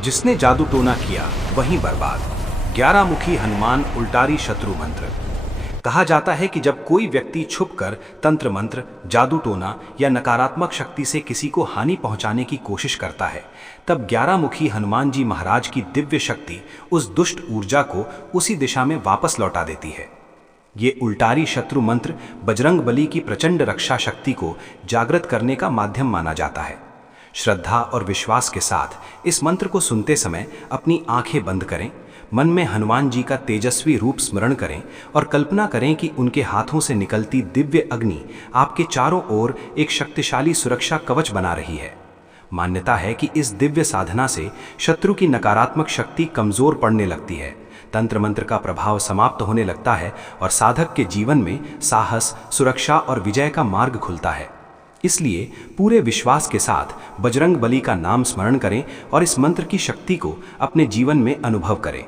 जिसने जादू टोना किया वहीं बर्बाद। 11 मुखी हनुमान उल्टारी शत्रु मंत्र। कहा जाता है कि जब कोई व्यक्ति छुपकर तंत्र मंत्र, जादू टोना या नकारात्मक शक्ति से किसी को हानि पहुंचाने की कोशिश करता है, तब 11 मुखी हनुमान जी महाराज की दिव्य शक्ति उस दुष्ट ऊर्जा को उसी दिशा में वापस लौटा देती है। ये उल्टारी शत्रु मंत्र बजरंग बली की प्रचंड रक्षा शक्ति को जागृत करने का माध्यम माना जाता है। श्रद्धा और विश्वास के साथ इस मंत्र को सुनते समय अपनी आंखें बंद करें, मन में हनुमान जी का तेजस्वी रूप स्मरण करें और कल्पना करें कि उनके हाथों से निकलती दिव्य अग्नि आपके चारों ओर एक शक्तिशाली सुरक्षा कवच बना रही है। मान्यता है कि इस दिव्य साधना से शत्रु की नकारात्मक शक्ति कमजोर पड़ने लगती है, तंत्र मंत्र का प्रभाव समाप्त होने लगता है और साधक के जीवन में साहस, सुरक्षा और विजय का मार्ग खुलता है। इसलिए पूरे विश्वास के साथ बजरंग बली का नाम स्मरण करें और इस मंत्र की शक्ति को अपने जीवन में अनुभव करें।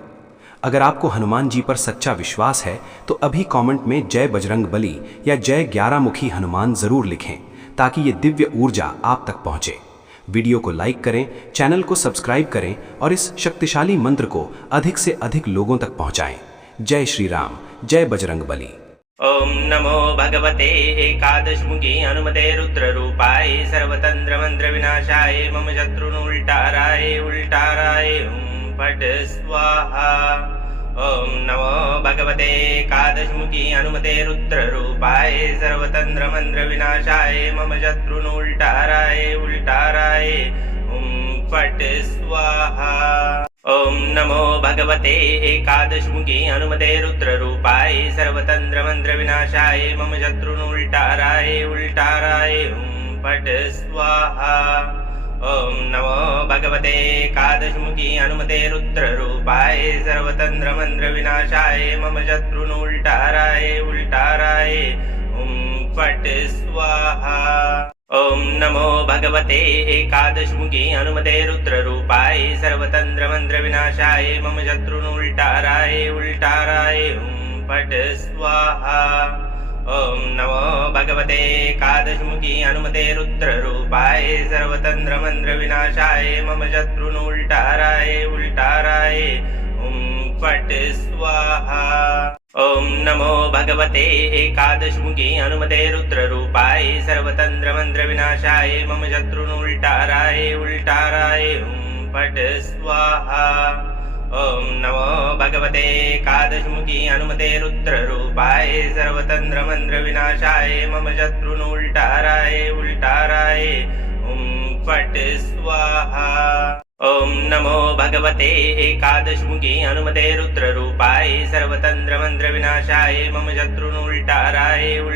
अगर आपको हनुमान जी पर सच्चा विश्वास है तो अभी कमेंट में जय बजरंग बली या जय 11 मुखी हनुमान जरूर लिखें, ताकि ये दिव्य ऊर्जा आप तक पहुंचे। वीडियो को लाइक करें, चैनल को सब्सक्राइब करें और इस शक्तिशाली मंत्र को अधिक से अधिक लोगों तक पहुंचाएं। जय श्री राम, जय बजरंग बली। ओम नमो भगवते एकादशमुखी हनुमते रुद्ररूपाय सर्वतंत्र मंत्र विनाशाय मम शत्रुन् उल्टाराय ओम फट स्वाहा। ओम नमो भगवते एकादशमुखी हनुमते रुद्ररूपाय सर्वतंत्र मंत्र विनाशाय मम शत्रुन् उल्टाराय ओम फट स्वाहा। ओम नमो भगवते एकादशमुखी हनुमते रुद्ररूपाय सर्वतंत्र मंत्र विनाशाय मम शत्रुन् उल्टाराय ओम फट स्वाहा। ओम नमो भगवते एकादशमुखी हनुमते रुद्ररूपाय सर्वतंत्र मंत्र विनाशाय मम शत्रुन् उल्टाराय ओम फट स्वाहा। ओम नमो भगवते एकादशमुखी हनुमते रुद्ररूपाय सर्वतंत्र मंत्र विनाशाय मम शत्रुन् उल्टाराय ओम फट स्वाहा। ओम नमो भगवते एकादशमुखी हनुमते रुद्ररूपाय सर्वतंत्र मंत्र विनाशाय मम शत्रुन् उल्टाराय ओम फट स्वाहा। ओम नमो भगवते एकादशमुखी हनुमते रुद्ररूपाय सर्वतंत्र मंत्र विनाशाय मम शत्रुन् उल्टाराय ओम फट स्वाहा। ओम नमो भगवते एकादशमुखी हनुमते रुद्ररूपाय सर्वतंत्र मंत्र विनाशाय मम शत्रुन् उल्टाराय ओम फट स्वाहा। ओम नमो भगवते एकादशमुखी हनुमते रुद्ररूपाय सर्वतंत्र मंत्र विनाशाय मम शत्रुन् उल्टाराय ओम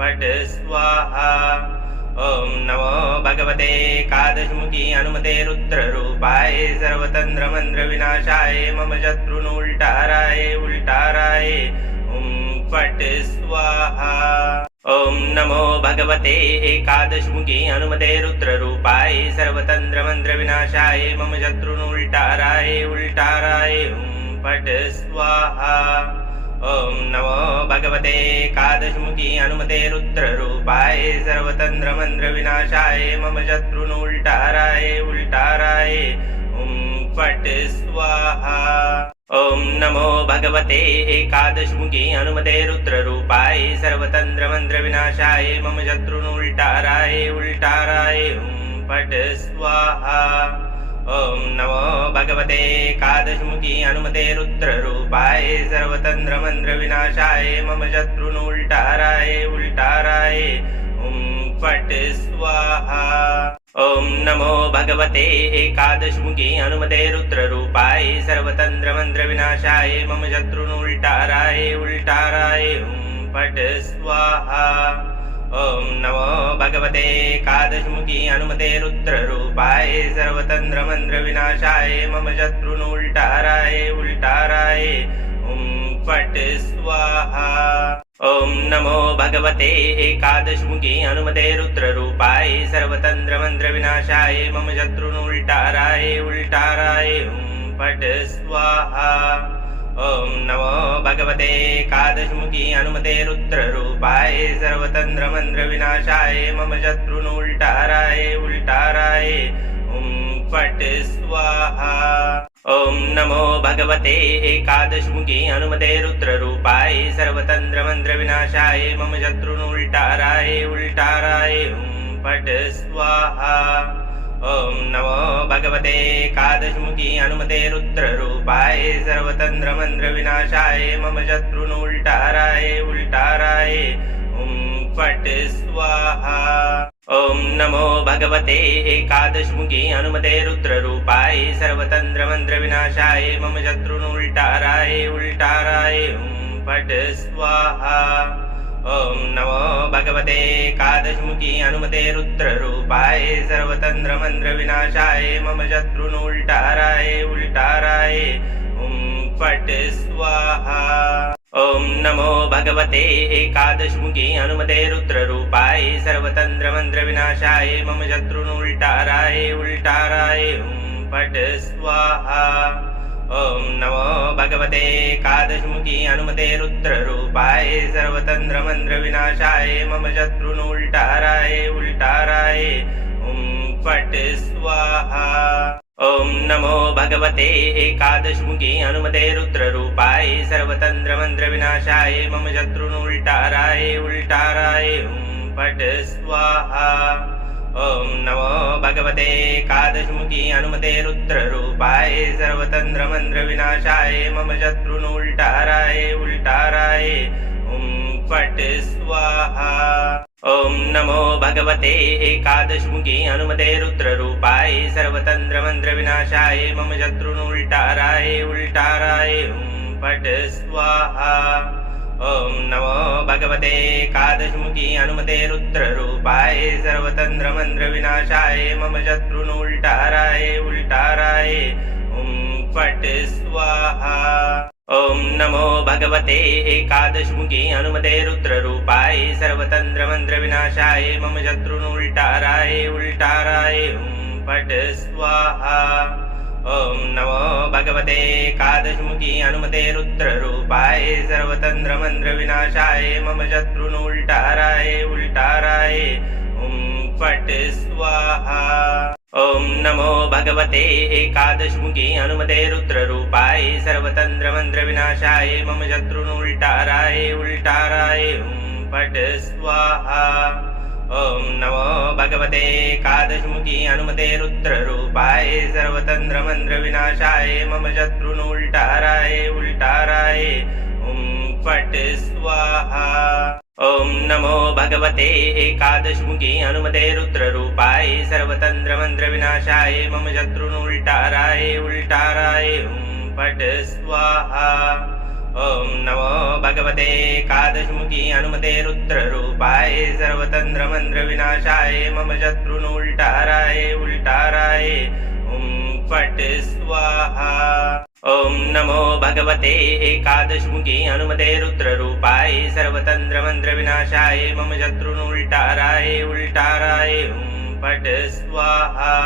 फट स्वाहा। ओम नमो भगवते एकादशमुखी हनुमते रुद्ररूपाय सर्वतंत्र मंत्र विनाशाय मम शत्रुन् उल्टाराय ओम फट स्वाहा। ओम नमो भगवते एकादशमुखी हनुमते रुद्ररूपाय सर्वतंत्र मंत्र विनाशाय मम शत्रुन् उल्टाराय ओम फट स्वाहा। ओम नमो भगवते एकादशमुखी हनुमते रुद्ररूपाय सर्वतंत्र मंत्र विनाशाय मम शत्रुन् उल्टाराय ओम फट स्वाहा। ओम नमो भगवते एकादशमुखी हनुमते रुद्ररूपाय सर्वतंत्र मंत्र विनाशाय मम शत्रुन् उल्टाराय ओम फट स्वाहा। ओम नमो भगवते एकादशमुखी हनुमते रुद्ररूपाय सर्वतंत्र मंत्र विनाशाय मम शत्रुन् उल्टाराय ओम फट स्वाहा। ओम नमो भगवते एकादशमुखी हनुमते रुद्ररूपाय सर्वतंत्र मंत्र विनाशाय मम शत्रुन् उल्टाराय ओम फट स्वाहा। ओम नमो भगवते एकादशमुखी हनुमते रुद्ररूपाय सर्वतंत्र मंत्र विनाशाय मम शत्रुन् उल्टाराय ओम फट स्वाहा। ओम नमो भगवते एकादशमुखी हनुमते रुद्ररूपाय सर्वतंत्र मंत्र विनाशाय मम शत्रुन् उल्टाराय ओम फट स्वाहा। ओम नमो भगवते एकादशमुखी हनुमते रुद्ररूपाय सर्वतंत्र मंत्र विनाशाय मम शत्रुन् उल्टाराय ओम फट् स्वाहा। ॐ नमो भगवते एकादशमुखी हनुमते रुद्ररूपाय सर्वतन्त्रमन्त्रविनाशाय मम शत्रुनुल्टाराय उल्टाराय फट् स्वाहा। ॐ नमो भगवते एकादशमुखी हनुमते रुद्ररूपाय सर्वतन्त्रमन्त्रविनाशाय मम शत्रुनुल्टाराय उल्टाराय फट् स्वाहा। ॐ नमो भगवते एकादशमुखी हनुमते रुद्ररूपाय सर्वतन्त्रमन्त्रविनाशाय मम शत्रुनुल्टाराय उल्टाराय फट् स्वाहा। ॐ नमो भगवते एकादशमुखी हनुमते रुद्ररूपाय सर्वतन्त्रमन्त्रविनाशाय मम शत्रुनुल्टाराय उल्टाराय फट् स्वाहा। ॐ नमो भगवते एकादशमुखी हनुमते रुद्ररूपाय सर्वतन्त्रमन्त्रविनाशाय मम शत्रुनुल्टाराय उल्टाराय फट् स्वाहा। ॐ नमो भगवते एकादशमुखी हनुमते रुद्ररूपाय सर्वतन्त्रमन्त्रविनाशाय मम शत्रुनुल्टाराय उल्टाराय फट् स्वाहा। ॐ नमो भगवते एकादशमुखी हनुमते रुद्ररूपाय सर्वतन्त्रमन्त्रविनाशाय मम शत्रुनुल्टाराय उल्टाराय फट् स्वाहा। ॐ नमो भगवते एकादशमुखी हनुमते रुद्ररूपाय सर्वतन्त्रमन्त्रविनाशाय मम शत्रुनुल्टाराय उल्टाराय फट् स्वाहा। ॐ नमो भगवते एकादशमुखी हनुमते रुद्ररूपाय सर्वतन्त्रमन्त्रविनाशाय मम शत्रुनुल्टाराय उल्टाराय फट् स्वाहा। ॐ नमो भगवते एकादशमुखी हनुमते रुद्ररूपाय सर्वतन्त्रमन्त्रविनाशाय मम शत्रुनुल्टाराय उल्टाराय फट् स्वाहा। ॐ नमो भगवते एकादशमुखी हनुमते रुद्ररूपाय सर्वतन्त्रमन्त्रविनाशाय मम शत्रुनुल्टाराय उल्टाराय फट् स्वाहा। ॐ नमो भगवते एकादशमुखी हनुमते रुद्ररूपाय सर्वतन्त्रमन्त्रविनाशाय मम शत्रुनुल्टाराय उल्टाराय फट् स्वाहा। ॐ नमो भगवते एकादशमुखी हनुमते रुद्ररूपाय सर्वतन्त्रमन्त्रविनाशाय मम शत्रुनुल्टाराय उल्टाराय फट् स्वाहा। ॐ नमो भगवते एकादशमुखी हनुमते रुद्ररूपाय सर्वतन्त्रमन्त्रविनाशाय मम शत्रुनुल्टाराय उल्टाराय फट् स्वाहा। ॐ नमो भगवते एकादशमुखी हनुमते रुद्ररूपाय सर्वतन्त्रमन्त्रविनाशाय मम शत्रुनुल्टाराय उल्टाराय फट् स्वाहा। ॐ नमो भगवते एकादशमुखी हनुमते रुद्ररूपाय सर्वतन्त्रमन्त्रविनाशाय मम शत्रुनुल्टाराय उल्टाराय फट् स्वाहा। ॐ नमो भगवते एकादशमुखी हनुमते रुद्ररूपाय सर्वतन्त्रमन्त्रविनाशाय मम शत्रुनुल्टाराय उल्टाराय फट् स्वाहा।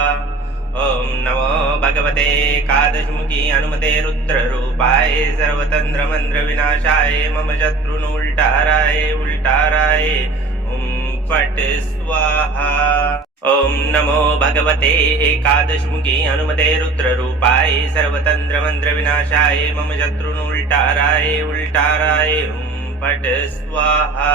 ॐ नमो भगवते एकादशमुखी हनुमते रुद्ररूपाय सर्वतन्त्रमन्त्रविनाशाय मम शत्रुनुल्टाराय उल्टाराय फट् स्वाहा। ॐ नमो भगवते एकादशमुखी हनुमते रुद्ररूपाय सर्वतन्त्रमन्त्रविनाशाय मम शत्रुनुल्टाराय उल्टाराय फट् स्वाहा।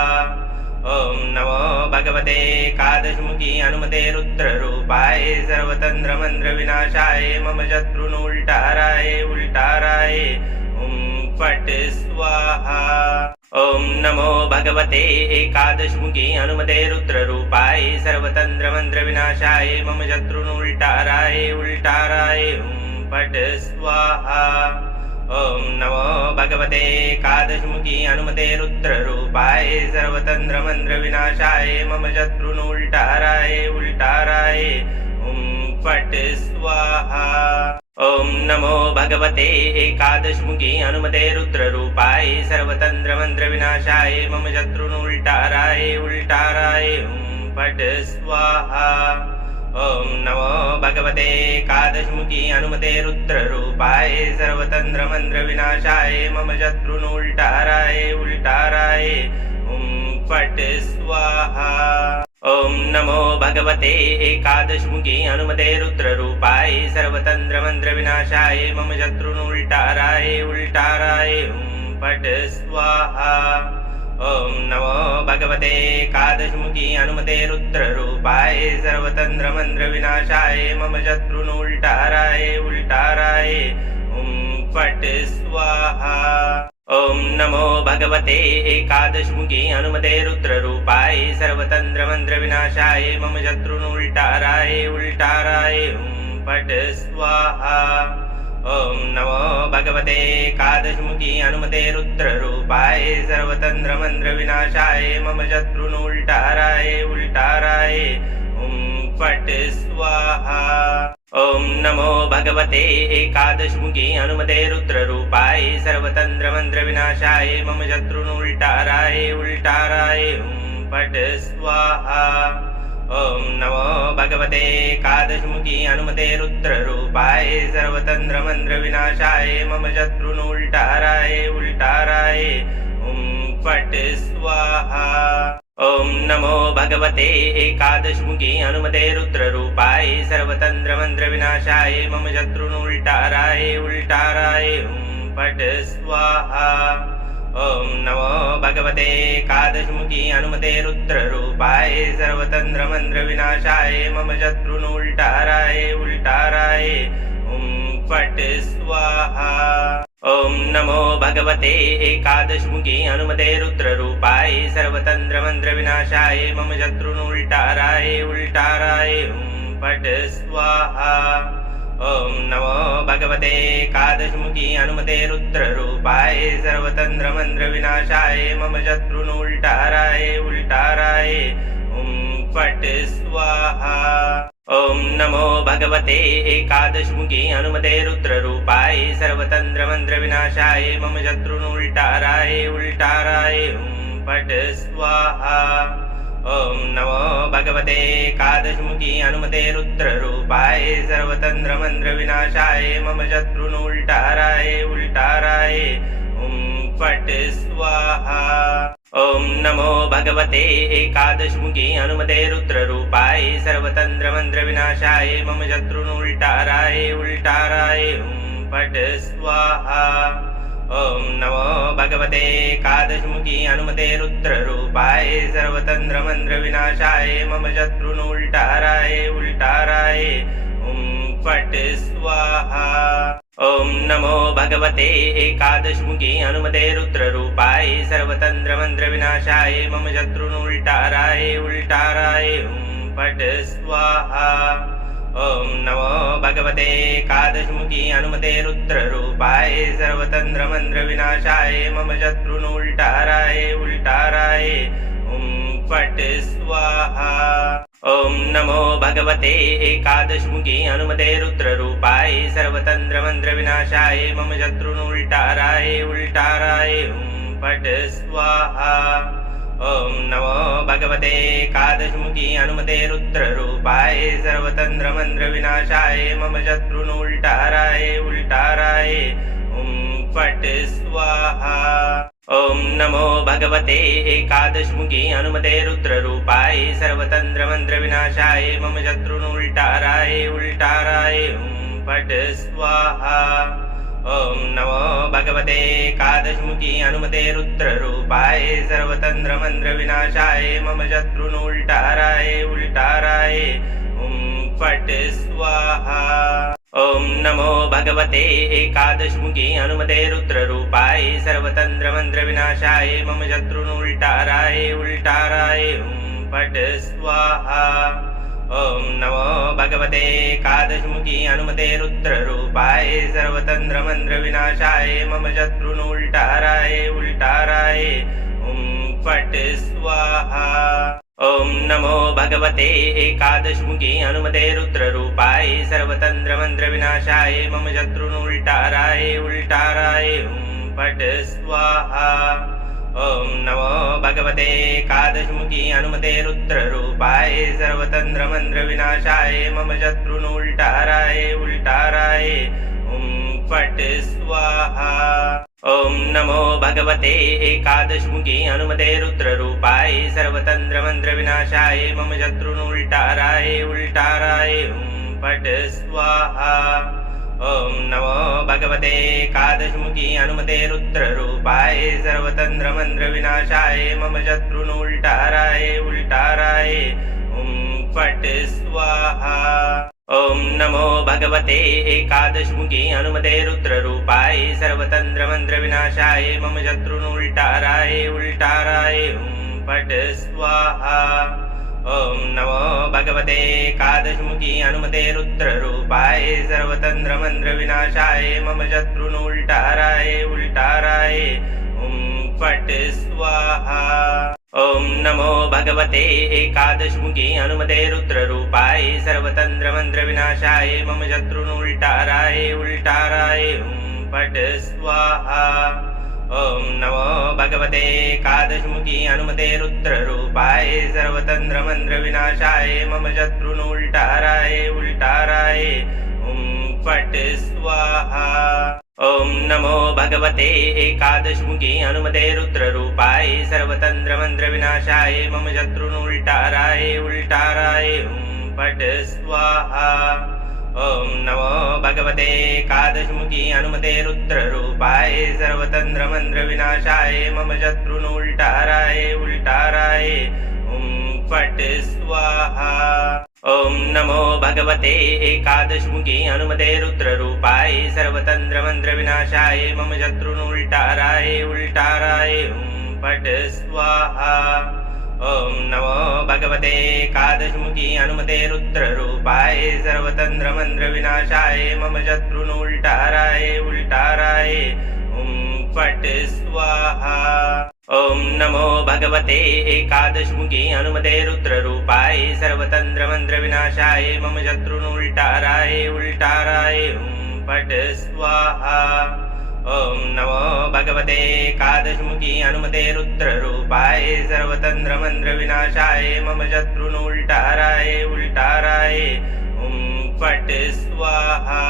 ॐ नमो भगवते एकादशमुखी हनुमते रुद्ररूपाय सर्वतन्त्रमन्त्रविनाशाय मम शत्रुनुल्टाराय उल्टाराय फट् स्वाहा। ॐ नमो भगवते एकादशमुखी हनुमते रुद्ररूपाय सर्वतन्त्रमन्त्रविनाशाय मम शत्रुनुल्टाराय उल्टाराय फट् स्वाहा। ॐ नमो भगवते एकादशमुखी हनुमते रुद्ररूपाय सर्वतन्त्रमन्त्रविनाशाय मम शत्रुनुल्टाराय उल्टाराय फट् स्वाहा। ॐ नमो भगवते एकादशमुखी हनुमते रुद्ररूपाय सर्वतन्त्रमन्त्रविनाशाय मम शत्रुनुल्टाराय उल्टाराय फट् स्वाहा। ॐ नमो भगवते एकादशमुखी हनुमते रुद्ररूपाय सर्वतन्त्रमन्त्रविनाशाय मम शत्रुनुल्टाराय उल्टाराय फट् स्वाहा। ॐ नमो भगवते एकादशमुखी हनुमते रुद्ररूपाय सर्वतन्त्रमन्त्रविनाशाय मम शत्रुनुल्टाराय उल्टाराय फट् स्वाहा। ॐ नमो भगवते एकादशमुखी हनुमते रुद्ररूपाय सर्वतन्त्रमन्त्रविनाशाय मम शत्रुनुल्टाराय उल्टाराय फट् स्वाहा। ॐ नमो भगवते एकादशमुखी हनुमते रुद्ररूपाय सर्वतन्त्रमन्त्रविनाशाय मम शत्रुनुल्टाराय उल्टाराय फट् स्वाहा। ॐ नमो भगवते एकादशमुखी हनुमते रुद्ररूपाय सर्वतन्त्रमन्त्रविनाशाय मम शत्रुनुल्टाराय उल्टाराय फट् स्वाहा। ॐ नमो भगवते एकादशमुखी हनुमते रुद्ररूपाय सर्वतन्त्रमन्त्रविनाशाय मम शत्रुनुल्टाराय उल्टाराय फट् स्वाहा। ॐ नमो भगवते एकादशमुखी हनुमते रुद्ररूपाय सर्वतन्त्रमन्त्रविनाशाय मम शत्रुनुल्टाराय उल्टाराय फट् स्वाहा। ॐ नमो भगवते एकादशमुखी हनुमते रुद्ररूपाय सर्वतन्त्रमन्त्रविनाशाय मम शत्रुनुल्टाराय उल्टाराय फट् स्वाहा। ॐ नमो भगवते एकादशमुखी हनुमते रुद्ररूपाय सर्वतन्त्रमन्त्रविनाशाय मम शत्रुनुल्टाराय उल्टाराय फट् स्वाहा। ॐ नमो भगवते एकादशमुखी हनुमते रुद्ररूपाय सर्वतन्त्रमन्त्रविनाशाय मम शत्रुनुल्टाराय उल्टाराय फट् स्वाहा। ॐ नमो भगवते एकादशमुखी हनुमते रुद्ररूपाय सर्वतन्त्रमन्त्रविनाशाय मम शत्रुनुल्टाराय उल्टाराय फट् स्वाहा। ॐ नमो भगवते एकादशमुखी हनुमते रुद्ररूपाय सर्वतन्त्रमन्त्रविनाशाय मम शत्रुनुल्टाराय उल्टाराय फट् स्वाहा। ॐ नमो भगवते एकादशमुखी हनुमते रुद्ररूपाय सर्वतन्त्रमन्त्रविनाशाय मम शत्रुनुल्टाराय उल्टाराय फट् स्वाहा। ॐ नमो भगवते एकादशमुखी हनुमते रुद्ररूपाय सर्वतन्त्रमन्त्रविनाशाय मम शत्रुनुल्टाराय उल्टाराय फट् स्वाहा। ॐ नमो भगवते एकादशमुखी हनुमते रुद्ररूपाय सर्वतन्त्रमन्त्रविनाशाय मम शत्रुनुल्टाराय उल्टाराय फट् स्वाहा। ॐ नमो भगवते एकादशमुखी हनुमते रुद्ररूपाय सर्वतन्त्रमन्त्रविनाशाय मम शत्रुनुल्टाराय उल्टाराय फट् स्वाहा। ॐ नमो भगवते एकादशमुखी हनुमते रुद्ररूपाय सर्वतन्त्रमन्त्रविनाशाय मम शत्रुनुल्टाराय उल्टाराय फट् स्वाहा। ॐ नमो भगवते एकादशमुखी हनुमते रुद्ररूपाय सर्वतन्त्रमन्त्रविनाशाय मम शत्रुनुल्टाराय उल्टाराय फट् स्वाहा। ॐ नमो भगवते एकादशमुखी हनुमते रुद्ररूपाय सर्वतन्त्रमन्त्रविनाशाय मम शत्रुनुल्टाराय उल्टाराय फट् स्वाहा। ॐ नमो भगवते एकादशमुखी हनुमते रुद्ररूपाय सर्वतन्त्रमन्त्रविनाशाय मम शत्रुनुल्टाराय उल्टाराय फट् स्वाहा। ॐ नमो भगवते एकादशमुखी हनुमते रुद्ररूपाय सर्वतन्त्रमन्त्रविनाशाय मम शत्रुनुल्टाराय उल्टाराय फट् स्वाहा। ॐ नमो भगवते एकादशमुखी हनुमते रुद्ररूपाय सर्वतन्त्रमन्त्रविनाशाय मम शत्रुनुल्टाराय उल्टाराय फट् स्वाहा। ॐ नमो भगवते एकादशमुखी हनुमते रुद्ररूपाय सर्वतन्त्रमन्त्रविनाशाय मम शत्रुनुल्टाराय उल्टाराय फट् स्वाहा। ॐ नमो भगवते एकादशमुखी हनुमते रुद्ररूपाय सर्वतन्त्रमन्त्रविनाशाय मम शत्रुनुल्टाराय उल्टाराय फट् स्वाहा। ॐ नमो भगवते एकादशमुखी हनुमते रुद्ररूपाय सर्वतन्त्रमन्त्रविनाशाय मम शत्रुनुल्टाराय उल्टाराय फट् स्वाहा। ॐ नमो भगवते एकादशमुखी हनुमते रुद्ररूपाय सर्वतन्त्रमन्त्रविनाशाय मम शत्रुनुल्टाराय उल्टाराय हुं फट् स्वाहा। ॐ नमो भगवते एकादशमुखी हनुमते रुद्ररूपाय सर्वतन्त्रमन्त्रविनाशाय मम शत्रुनुल्टाराय उल्टाराय हुं फट् स्वाहा। ॐ नमो भगवते एकादशमुखी हनुमते रुद्ररूपाय सर्वतन्त्रमन्त्रविनाशाय मम शत्रुनुल्टाराय उल्टाराय हुं फट् स्वाहा। ॐ नमो भगवते एकादशमुखी हनुमते रुद्ररूपाय सर्वतन्त्रमन्त्रविनाशाय मम शत्रुनुल्टाराय उल्टाराय हुं फट् स्वाहा। ॐ नमो भगवते एकादशमुखी हनुमते रुद्ररूपाय सर्वतन्त्रमन्त्रविनाशाय मम शत्रुनुल्टाराय उल्टाराय हुं फट् स्वाहा। ॐ नमो भगवते एकादशमुखी हनुमते रुद्ररूपाय सर्वतन्त्रमन्त्रविनाशाय मम शत्रुनुल्टाराय उल्टाराय हुं फट् स्वाहा। ॐ नमो भगवते एकादशमुखी हनुमते रुद्ररूपाय सर्वतन्त्रमन्त्रविनाशाय मम शत्रुनुल्टाराय उल्टाराय हुं फट् स्वाहा। ॐ नमो भगवते एकादशमुखी हनुमते रुद्ररूपाय सर्वतन्त्रमन्त्रविनाशाय मम शत्रुनुल्टाराय उल्टाराय हुं फट् स्वाहा। ॐ नमो भगवते एकादशमुखी हनुमते रुद्ररूपाय सर्वतन्त्रमन्त्रविनाशाय मम शत्रुनुल्टाराय उल्टाराय हुं फट् स्वाहा। ॐ नमो भगवते एकादशमुखी हनुमते रुद्ररूपाय सर्वतन्त्रमन्त्रविनाशाय मम शत्रुनुल्टाराय उल्टाराय हुं फट् स्वाहा। ॐ नमो भगवते एकादशमुखी हनुमते रुद्ररूपाय सर्वतन्त्रमन्त्रविनाशाय मम शत्रुनुल्टाराय उल्टाराय हुं फट् स्वाहा। ॐ नमो भगवते एकादशमुखी हनुमते रुद्ररूपाय सर्वतन्त्रमन्त्रविनाशाय मम शत्रुनुल्टाराय उल्टाराय हुं फट् स्वाहा।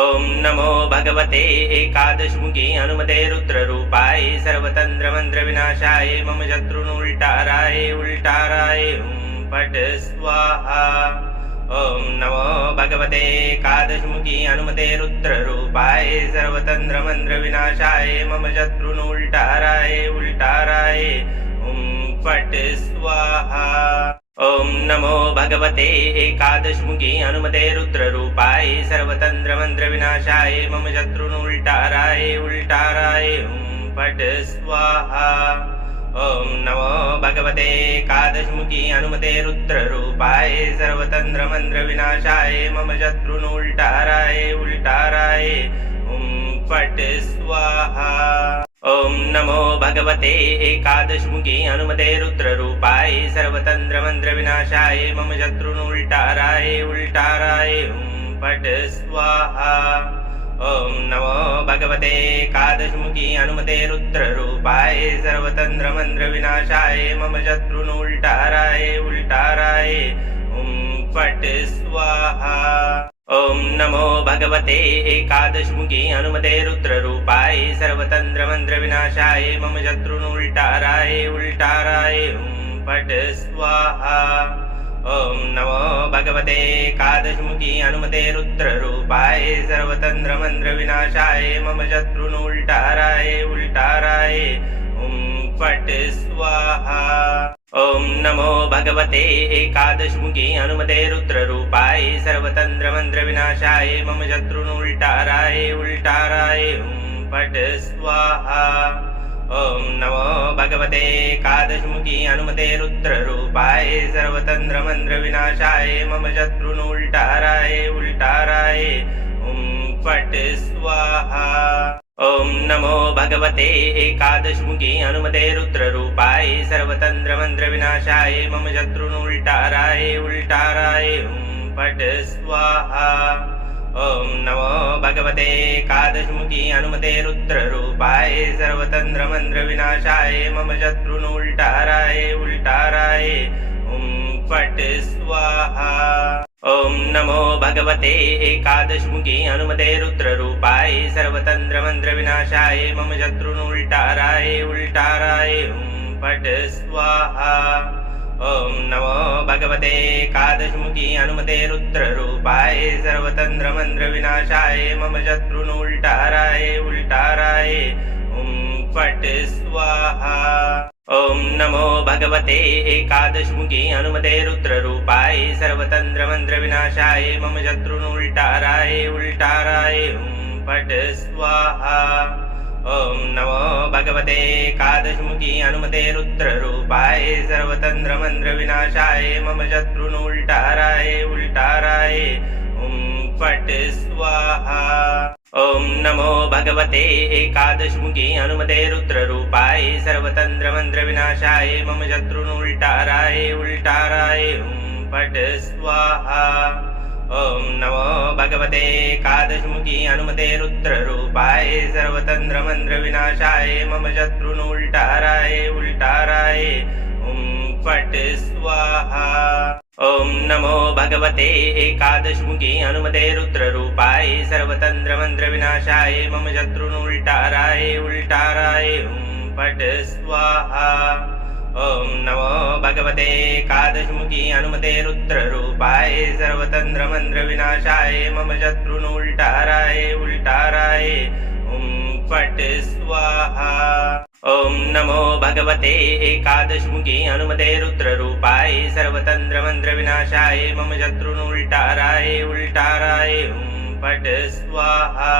ॐ नमो भगवते एकादशमुखी हनुमते रुद्ररूपाय सर्वतन्त्रमन्त्रविनाशाय मम शत्रुनुल्टाराय उल्टाराय हुं फट् स्वाहा। ॐ नमो भगवते एकादशमुखी हनुमते रुद्ररूपाय सर्वतन्त्रमन्त्रविनाशाय मम शत्रुनुल्टाराय उल्टाराय हुं फट् स्वाहा। ॐ नमो भगवते एकादशमुखी हनुमते रुद्ररूपाय सर्वतन्त्रमन्त्रविनाशाय मम शत्रुनुल्टाराय उल्टाराय हुं फट् स्वाहा। ॐ नमो भगवते एकादशमुखी हनुमते रुद्ररूपाय सर्वतन्त्रमन्त्रविनाशाय मम शत्रुनुल्टाराय उल्टाराय हुं फट् स्वाहा। ॐ नमो भगवते एकादशमुखी हनुमते रुद्ररूपाय सर्वतन्त्रमन्त्रविनाशाय मम शत्रुनुल्टाराय उल्टाराय हुं फट् स्वाहा। ॐ नमो भगवते एकादशमुखी हनुमते रुद्ररूपाय सर्वतन्त्रमन्त्रविनाशाय मम शत्रुनुल्टाराय उल्टाराय हुं फट् स्वाहा। ॐ नमो भगवते एकादशमुखी हनुमते रुद्ररूपाय सर्वतन्त्रमन्त्रविनाशाय मम शत्रुनुल्टाराय उल्टाराय हुं फट् स्वाहा। ॐ नमो भगवते एकादशमुखी हनुमते रुद्ररूपाय सर्वतन्त्रमन्त्रविनाशाय मम शत्रुनुल्टाराय उल्टाराय हुं फट् स्वाहा। ॐ नमो भगवते एकादशमुखी हनुमते रुद्ररूपाय सर्वतन्त्रमन्त्रविनाशाय मम शत्रुनुल्टाराय उल्टाराय हुं फट् स्वाहा। ॐ नमो भगवते एकादशमुखी हनुमते रुद्ररूपाय सर्वतन्त्रमन्त्रविनाशाय मम शत्रुनुल्टाराय उल्टाराय हुं फट् स्वाहा। ॐ नमो भगवते एकादशमुखी हनुमते रुद्ररूपाय सर्वतन्त्रमन्त्रविनाशाय मम शत्रुनुल्टाराय उल्टाराय हुं फट् स्वाहा। ॐ नमो भगवते एकादशमुखी हनुमते रुद्ररूपाय सर्वतन्त्रमन्त्रविनाशाय मम शत्रुनुल्टाराय उल्टाराय हुं फट् स्वाहा। ॐ नमो भगवते एकादशमुखी हनुमते रुद्ररूपाय सर्वतन्त्रमन्त्रविनाशाय मम शत्रुनुल्टाराय उल्टाराय फट् स्वाहा। ॐ नमो भगवते एकादशमुखी हनुमते रुद्ररूपाय सर्वतन्त्रमन्त्रविनाशाय मम शत्रुनुल्टाराय उल्टाराय फट् स्वाहा। ॐ नमो भगवते एकादशमुखी हनुमते रुद्ररूपाय सर्वतन्त्रमन्त्रविनाशाय मम शत्रुनुल्टाराय उल्टाराय फट् स्वाहा। ॐ नमो भगवते एकादशमुखी हनुमते रुद्ररूपाय सर्वतन्त्रमन्त्रविनाशाय मम शत्रुनुल्टाराय उल्टाराय फट् स्वाहा। ॐ नमो भगवते एकादशमुखी हनुमते रुद्ररूपाय सर्वतन्त्रमन्त्रविनाशाय मम शत्रुनुल्टाराय उल्टाराय फट् स्वाहा। ॐ नमो भगवते एकादशमुखी हनुमते रुद्ररूपाय सर्वतन्त्रमन्त्रविनाशाय मम शत्रुनुल्टाराय उल्टाराय फट् स्वाहा। ॐ नमो भगवते एकादशमुखी हनुमते रुद्ररूपाय सर्वतन्त्रमन्त्रविनाशाय मम शत्रुनुल्टाराय उल्टाराय फट् स्वाहा। ॐ नमो भगवते एकादशमुखी हनुमते रुद्ररूपाय सर्वतन्त्रमन्त्रविनाशाय मम शत्रुनुल्टाराय उल्टाराय फट् स्वाहा। ॐ नमो भगवते एकादशमुखी हनुमते रुद्ररूपाय सर्वतन्त्रमन्त्रविनाशाय मम शत्रुनुल्टाराय उल्टाराय फट् स्वाहा।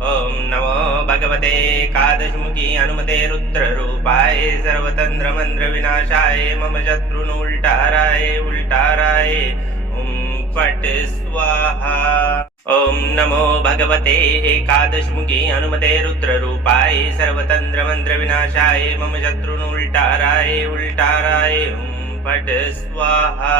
ॐ नमो भगवते एकादशमुखी हनुमते रुद्ररूपाय सर्वतन्त्रमन्त्रविनाशाय मम शत्रुनुल्टाराय उल्टाराय फट् स्वाहा। ॐ नमो भगवते एकादशमुखी हनुमते रुद्ररूपाय सर्वतन्त्रमन्त्रविनाशाय मम शत्रुनुल्टाराय उल्टाराय फट् स्वाहा।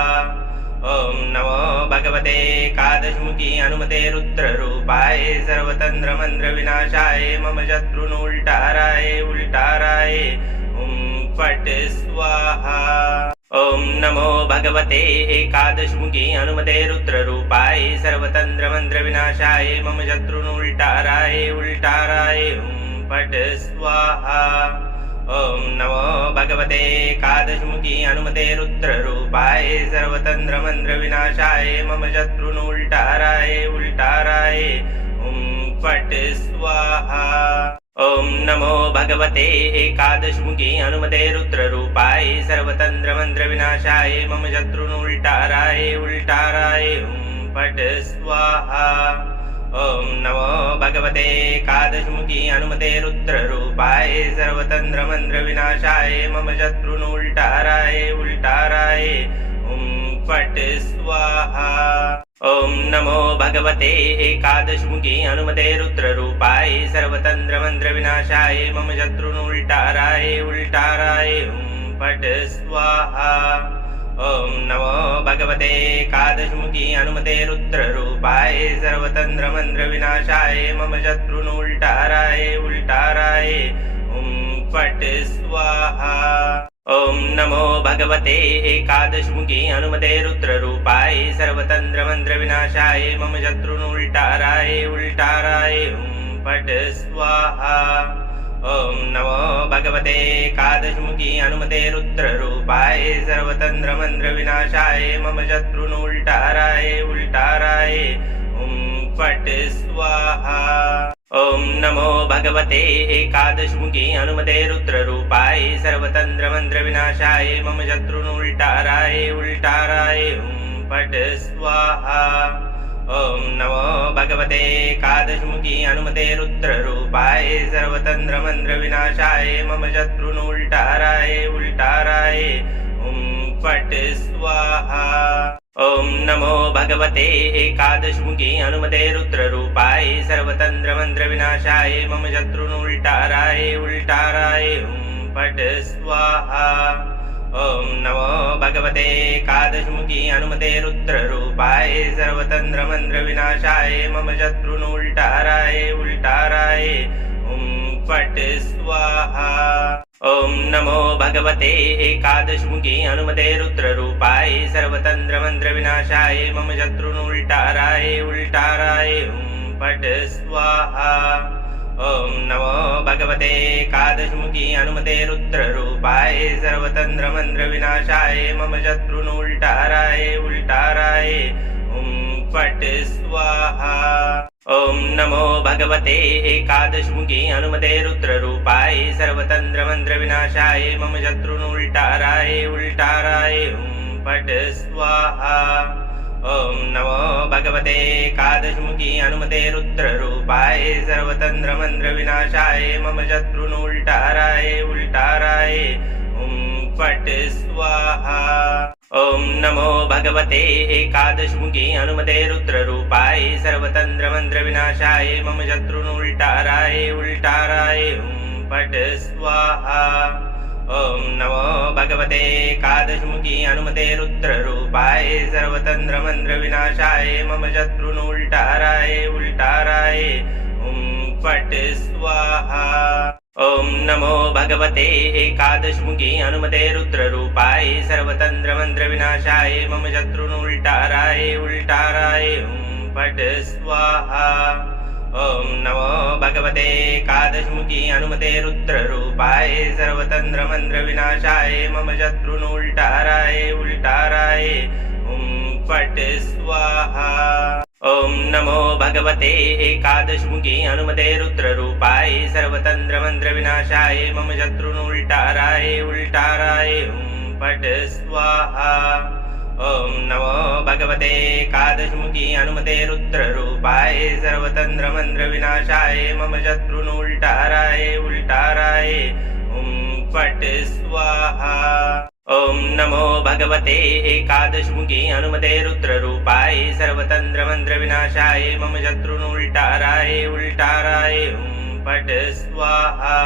ॐ नमो भगवते एकादशमुखी हनुमते रुद्ररूपाय सर्वतन्त्रमन्त्रविनाशाय मम शत्रुनुल्टाराय उल्टाराय फट् स्वाहा। ॐ नमो भगवते एकादशमुखी हनुमते रुद्ररूपाय सर्वतन्त्रमन्त्रविनाशाय मम शत्रुनुल्टाराय उल्टाराय फट् स्वाहा। ॐ नमो भगवते एकादशमुखी हनुमते रुद्ररूपाय सर्वतन्त्रमन्त्रविनाशाय मम शत्रुनुल्टाराय उल्टाराय फट् स्वाहा। ॐ नमो भगवते एकादशमुखी हनुमते रुद्ररूपाय सर्वतन्त्रमन्त्रविनाशाय मम शत्रुनुल्टाराय उल्टाराय फट् स्वाहा। ॐ नमो भगवते एकादशमुखी हनुमते रुद्ररूपाय सर्वतन्त्रमन्त्रविनाशाय मम शत्रुनुल्टाराय उल्टाराय फट् स्वाहा। ॐ नमो भगवते एकादशमुखी हनुमते रुद्ररूपाय सर्वतन्त्रमन्त्रविनाशाय मम शत्रुनुल्टाराय उल्टाराय फट् स्वाहा। ॐ नमो भगवते एकादशमुखी हनुमते रुद्ररूपाय सर्वतन्त्रमन्त्रविनाशाय मम शत्रुनुल्टाराय उल्टाराय फट् स्वाहा। ॐ नमो भगवते एकादशमुखी हनुमते रुद्ररूपाय सर्वतन्त्रमन्त्रविनाशाय मम शत्रुनुल्टाराय उल्टाराय फट् स्वाहा। ॐ नमो भगवते एकादशमुखी हनुमते रुद्ररूपाय सर्वतन्त्रमन्त्रविनाशाय मम शत्रुनुल्टाराय उल्टाराय फट् स्वाहा। ॐ नमो भगवते एकादशमुखी हनुमते रुद्ररूपाय सर्वतन्त्रमन्त्रविनाशाय मम शत्रुनुल्टाराय उल्टाराय फट् स्वाहा। ॐ नमो भगवते एकादशमुखी हनुमते रुद्ररूपाय सर्वतन्त्रमन्त्रविनाशाय मम शत्रुनुल्टाराय उल्टाराय फट् स्वाहा। ॐ नमो भगवते एकादशमुखी हनुमते रुद्ररूपाय सर्वतन्त्रमन्त्रविनाशाय मम शत्रुनुल्टाराय उल्टाराय फट् स्वाहा। ॐ नमो भगवते एकादशमुखी हनुमते रुद्ररूपाय सर्वतन्त्रमन्त्रविनाशाय मम शत्रुनुल्टाराय उल्टाराय फट् स्वाहा। ॐ नमो भगवते एकादशमुखी हनुमते रुद्ररूपाय सर्वतन्त्रमन्त्रविनाशाय मम शत्रुनुल्टाराय उल्टाराय फट् स्वाहा। ॐ नमो भगवते एकादशमुखी हनुमते रुद्ररूपाय सर्वतन्त्रमन्त्रविनाशाय मम शत्रुनुल्टाराय उल्टाराय फट् स्वाहा। ॐ नमो भगवते एकादशमुखी हनुमते रुद्ररूपाय सर्वतन्त्रमन्त्रविनाशाय मम शत्रुनुल्टाराय उल्टाराय फट् स्वाहा। ॐ नमो भगवते एकादशमुखी हनुमते रुद्ररूपाय सर्वतन्त्रमन्त्रविनाशाय मम शत्रुनुल्टाराय उल्टाराय फट् स्वाहा। ॐ नमो भगवते एकादशमुखी हनुमते रुद्ररूपाय सर्वतन्त्रमन्त्रविनाशाय मम शत्रुनुल्टाराय उल्टाराय फट् स्वाहा। ॐ नमो भगवते एकादशमुखी हनुमते रुद्ररूपाय सर्वतन्त्रमन्त्रविनाशाय मम शत्रुनुल्टाराय उल्टाराय फट् स्वाहा। ॐ नमो भगवते एकादशमुखी हनुमते रुद्ररूपाय सर्वतन्त्रमन्त्रविनाशाय मम शत्रुनुल्टाराय उल्टाराय फट् स्वाहा। ॐ नमो भगवते एकादशमुखी हनुमते रुद्ररूपाय सर्वतन्त्रमन्त्रविनाशाय मम शत्रुनुल्टाराय उल्टाराय फट् स्वाहा। ॐ नमो भगवते एकादशमुखी हनुमते रुद्ररूपाय सर्वतन्त्रमन्त्रविनाशाय मम शत्रुनुल्टाराय उल्टाराय फट् स्वाहा। ॐ नमो भगवते एकादशमुखी हनुमते रुद्ररूपाय सर्वतन्त्रमन्त्रविनाशाय मम शत्रुनुल्टाराय उल्टाराय फट् स्वाहा। ॐ नमो भगवते एकादशमुखी हनुमते रुद्ररूपाय सर्वतन्त्रमन्त्रविनाशाय मम शत्रुनुल्टाराय उल्टाराय फट् स्वाहा।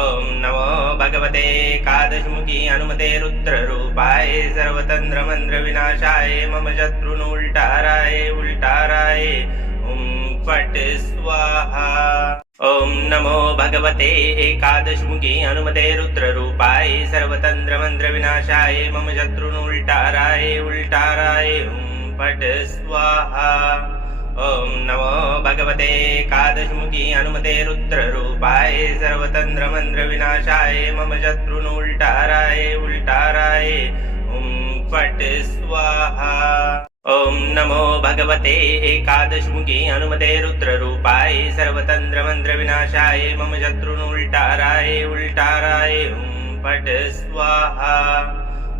ॐ नमो भगवते एकादशमुखी हनुमते रुद्ररूपाय सर्वतन्त्रमन्त्रविनाशाय मम शत्रुनुल्टाराय उल्टाराय फट् स्वाहा। ॐ नमो भगवते एकादशमुखी हनुमते रुद्ररूपाय सर्वतन्त्रमन्त्रविनाशाय मम शत्रुनुल्टाराय उल्टाराय फट् स्वाहा। ॐ नमो भगवते एकादशमुखी हनुमते रुद्ररूपाय सर्वतन्त्रमन्त्रविनाशाय मम शत्रुनुल्टाराय उल्टाराय फट् स्वाहा। ॐ नमो भगवते एकादशमुखी हनुमते रुद्ररूपाय सर्वतन्त्रमन्त्रविनाशाय मम शत्रुनुल्टाराय उल्टाराय फट् स्वाहा।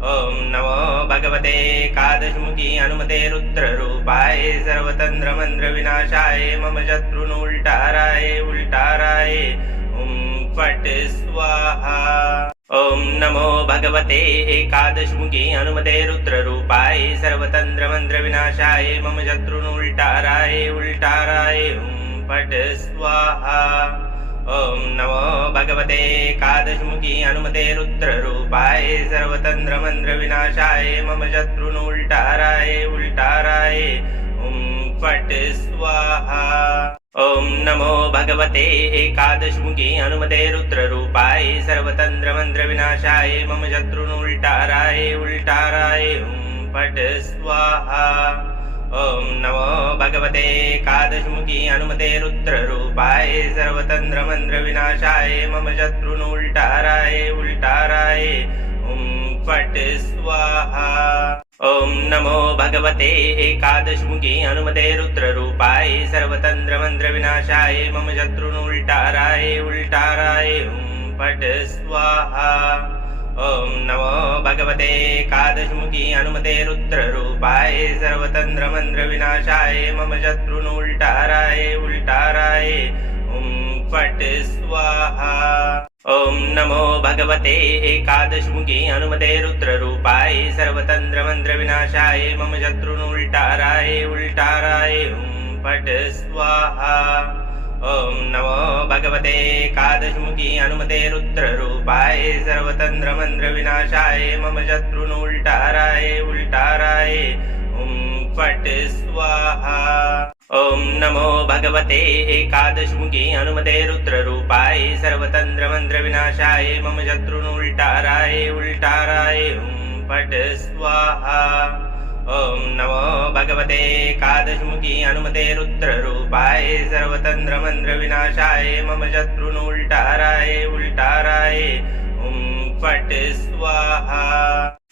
ॐ नमो भगवते एकादशमुखी हनुमते रुद्ररूपाय सर्वतन्त्रमन्त्रविनाशाय मम शत्रुनुल्टाराय उल्टाराय फट् स्वाहा। ॐ नमो भगवते एकादशमुखी हनुमते रुद्ररूपाय सर्वतन्त्रमन्त्रविनाशाय मम शत्रुनुल्टाराय उल्टाराय फट् स्वाहा। ॐ नमो भगवते एकादशमुखी हनुमते रुद्ररूपाय सर्वतन्त्रमन्त्रविनाशाय मम शत्रुनुल्टाराय उल्टाराय फट् स्वाहा। ॐ नमो भगवते एकादशमुखी हनुमते रुद्ररूपाय सर्वतन्त्रमन्त्रविनाशाय मम शत्रुनुल्टाराय उल्टाराय फट् स्वाहा। ॐ नमो भगवते एकादशमुखी हनुमते रुद्ररूपाय सर्वतन्त्रमन्त्रविनाशाय मम शत्रुनुल्टाराय उल्टाराय फट् स्वाहा। ॐ नमो भगवते एकादशमुखी हनुमते रुद्ररूपाय सर्वतन्त्रमन्त्रविनाशाय मम शत्रुनुल्टाराय उल्टाराय फट् स्वाहा। ॐ नमो भगवते एकादशमुखी हनुमते रुद्ररूपाय सर्वतन्त्रमन्त्रविनाशाय मम शत्रुनुल्टाराय उल्टाराय फट् स्वाहा। ॐ नमो भगवते एकादशमुखी हनुमते रुद्ररूपाय सर्वतन्त्रमन्त्रविनाशाय मम शत्रुनुल्टाराय उल्टाराय फट् स्वाहा। ॐ नमो भगवते एकादशमुखी हनुमते रुद्ररूपाय सर्वतन्त्रमन्त्रविनाशाय मम शत्रुनुल्टाराय उल्टाराय फट् स्वाहा। ॐ नमो भगवते एकादशमुखी हनुमते रुद्ररूपाय सर्वतन्त्रमन्त्रविनाशाय मम शत्रुनुल्टाराय उल्टाराय फट् स्वाहा। ॐ नमो भगवते एकादशमुखी हनुमते रुद्ररूपाय सर्वतन्त्रमन्त्रविनाशाय मम शत्रुनुल्टाराय उल्टाराय फट् स्वाहा।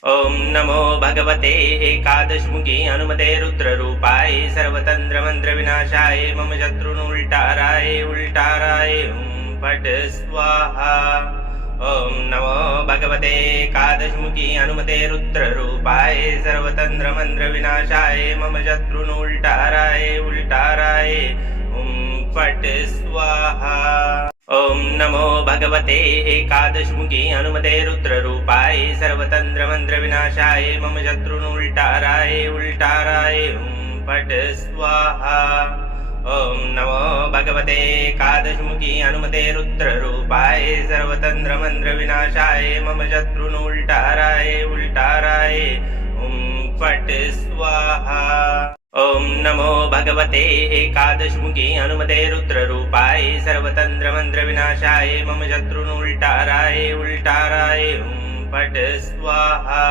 ॐ नमो भगवते एकादशमुखी हनुमते रुद्ररूपाय सर्वतन्त्रमन्त्रविनाशाय मम शत्रुनुल्टाराय उल्टाराय फट् स्वाहा। ॐ नमो भगवते एकादशमुखी हनुमते रुद्ररूपाय सर्वतन्त्रमन्त्रविनाशाय मम शत्रुनुल्टाराय उल्टाराय फट् स्वाहा। ॐ नमो भगवते एकादशमुखी हनुमते रुद्ररूपाय सर्वतन्त्रमन्त्रविनाशाय मम शत्रुनुल्टाराय उल्टाराय फट् स्वाहा। ॐ नमो भगवते एकादशमुखी हनुमते रुद्ररूपाय सर्वतन्त्रमन्त्रविनाशाय मम शत्रुनुल्टाराय उल्टाराय फट् स्वाहा। ॐ नमो भगवते एकादशमुखी हनुमते रुद्ररूपाय सर्वतन्त्रमन्त्रविनाशाय मम शत्रुनुल्टाराय उल्टाराय फट् स्वाहा।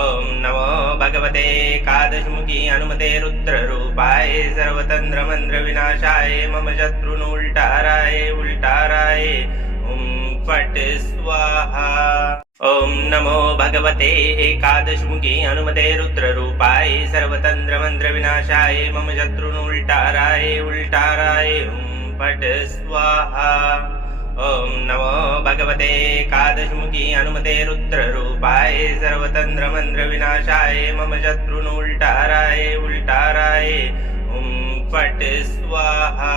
ॐ नमो भगवते एकादशमुखी हनुमते रुद्ररूपाय सर्वतन्त्रमन्त्रविनाशाय मम शत्रुनुल्टाराय उल्टाराय फट् स्वाहा। ॐ नमो भगवते एकादशमुखी हनुमते रुद्ररूपाय सर्वतन्त्रमन्त्रविनाशाय मम शत्रुनुल्टाराय उल्टाराय फट् स्वाहा। ॐ नमो भगवते एकादशमुखी हनुमते रुद्ररूपाय सर्वतन्त्रमन्त्रविनाशाय मम शत्रुनुल्टाराय उल्टाराय फट् स्वाहा।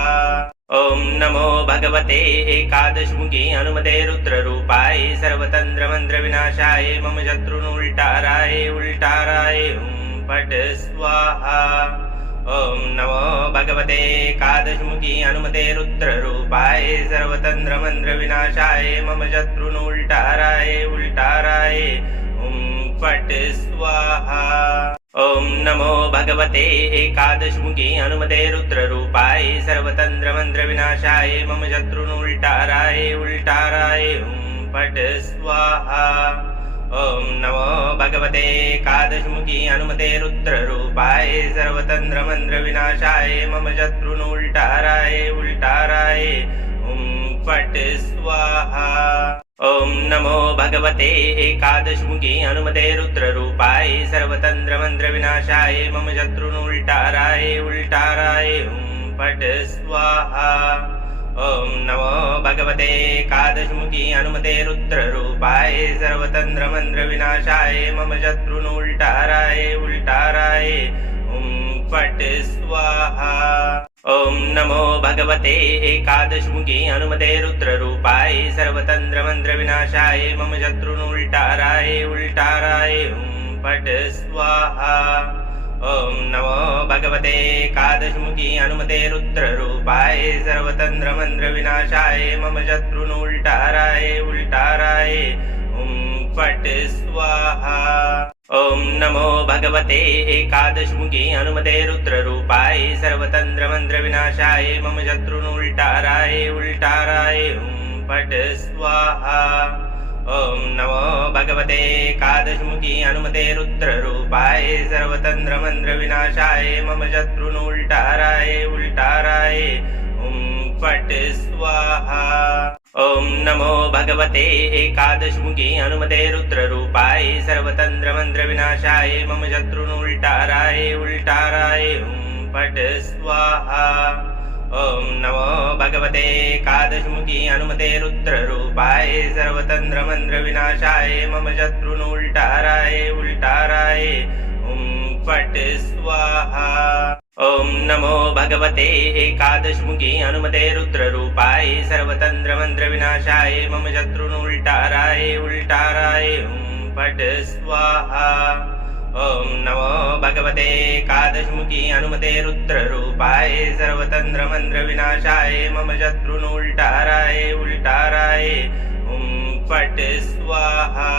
ॐ नमो भगवते एकादशमुखी हनुमते रुद्ररूपाय सर्वतन्त्रमन्त्रविनाशाय मम शत्रुनुल्टाराय उल्टाराय फट् स्वाहा। ॐ नमो भगवते एकादशमुखी हनुमते रुद्ररूपाय सर्वतन्त्रमन्त्रविनाशाय मम शत्रुनुल्टाराय उल्टाराय फट् स्वाहा। ॐ नमो भगवते एकादशमुखी हनुमते रुद्ररूपाय सर्वतन्त्रमन्त्रविनाशाय मम शत्रुनुल्टाराय उल्टाराय फट् स्वाहा। ॐ नमो भगवते एकादशमुखी हनुमते रुद्ररूपाय सर्वतन्त्रमन्त्रविनाशाय मम शत्रुनुल्टाराय उल्टाराय फट् स्वाहा। ॐ नमो भगवते एकादशमुखी हनुमते रुद्ररूपाय सर्वतन्त्रमन्त्रविनाशाय मम शत्रुनुल्टाराय उल्टाराय फट् स्वाहा। ॐ नमो भगवते एकादशमुखी हनुमते रुद्ररूपाय सर्वतन्त्रमन्त्रविनाशाय मम शत्रुनुल्टाराय उल्टाराय फट् स्वाहा। ॐ नमो भगवते एकादशमुखी हनुमते रुद्ररूपाय सर्वतन्त्रमन्त्रविनाशाय मम शत्रुनुल्टाराय उल्टाराय फट् स्वाहा। ॐ नमो भगवते एकादशमुखी हनुमते रुद्ररूपाय सर्वतन्त्रमन्त्रविनाशाय मम शत्रुनुल्टाराय उल्टाराय फट् स्वाहा। ॐ नमो भगवते एकादशमुखी हनुमते रुद्ररूपाय सर्वतन्त्रमन्त्रविनाशाय मम शत्रुनुल्टाराय उल्टाराय फट् स्वाहा। ॐ नमो भगवते एकादशमुखी हनुमते रुद्ररूपाय सर्वतन्त्रमन्त्रविनाशाय मम शत्रुनुल्टाराय उल्टाराय फट् स्वाहा। ॐ नमो भगवते एकादशमुखी हनुमते रुद्ररूपाय सर्वतन्त्रमन्त्रविनाशाय मम शत्रुनुल्टाराय उल्टाराय फट् स्वाहा। ॐ नमो भगवते एकादशमुखी हनुमते रुद्ररूपाय सर्वतन्त्रमन्त्रविनाशाय मम शत्रुनुल्टाराय उल्टाराय फट् स्वाहा। ॐ नमो भगवते एकादशमुखी हनुमते रुद्ररूपाय सर्वतन्त्रमन्त्रविनाशाय मम शत्रुनुल्टाराय उल्टाराय फट् स्वाहा। ॐ नमो भगवते एकादशमुखी हनुमते रुद्ररूपाय सर्वतन्त्रमन्त्रविनाशाय मम शत्रुनुल्टाराय उल्टाराय फट् स्वाहा।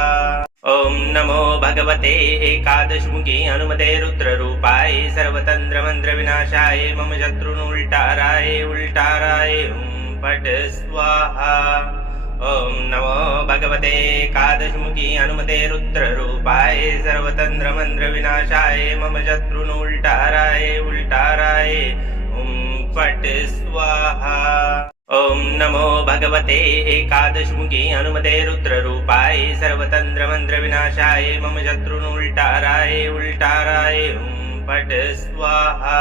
ॐ नमो भगवते एकादशमुखी हनुमते रुद्ररूपाय सर्वतन्त्रमन्त्रविनाशाय मम शत्रुनुल्टाराय उल्टाराय फट् स्वाहा। ॐ नमो भगवते एकादशमुखी हनुमते रुद्ररूपाय सर्वतन्त्रमन्त्रविनाशाय मम शत्रुनुल्टाराय उल्टाराय फट् स्वाहा। ॐ नमो भगवते एकादशमुखी हनुमते रुद्ररूपाय सर्वतन्त्रमन्त्रविनाशाय मम शत्रुनुल्टाराय उल्टाराय फट् स्वाहा।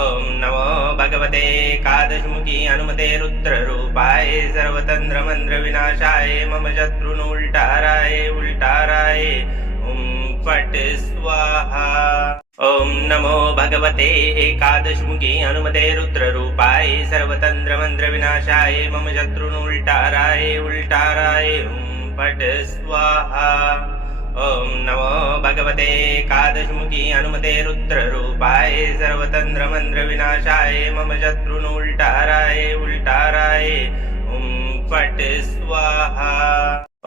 ॐ नमो भगवते एकादशमुखी हनुमते रुद्ररूपाय सर्वतन्त्रमन्त्रविनाशाय मम शत्रुनुल्टाराय उल्टाराय फट् स्वाहा। ॐ नमो भगवते एकादशमुखी हनुमते रुद्ररूपाय सर्वतन्त्रमन्त्रविनाशाय मम शत्रुनुल्टाराय उल्टाराय फट् स्वाहा। ॐ नमो भगवते एकादशमुखी हनुमते रुद्ररूपाय सर्वतन्त्रमन्त्रविनाशाय मम शत्रुनुल्टाराय उल्टाराय फट् स्वाहा।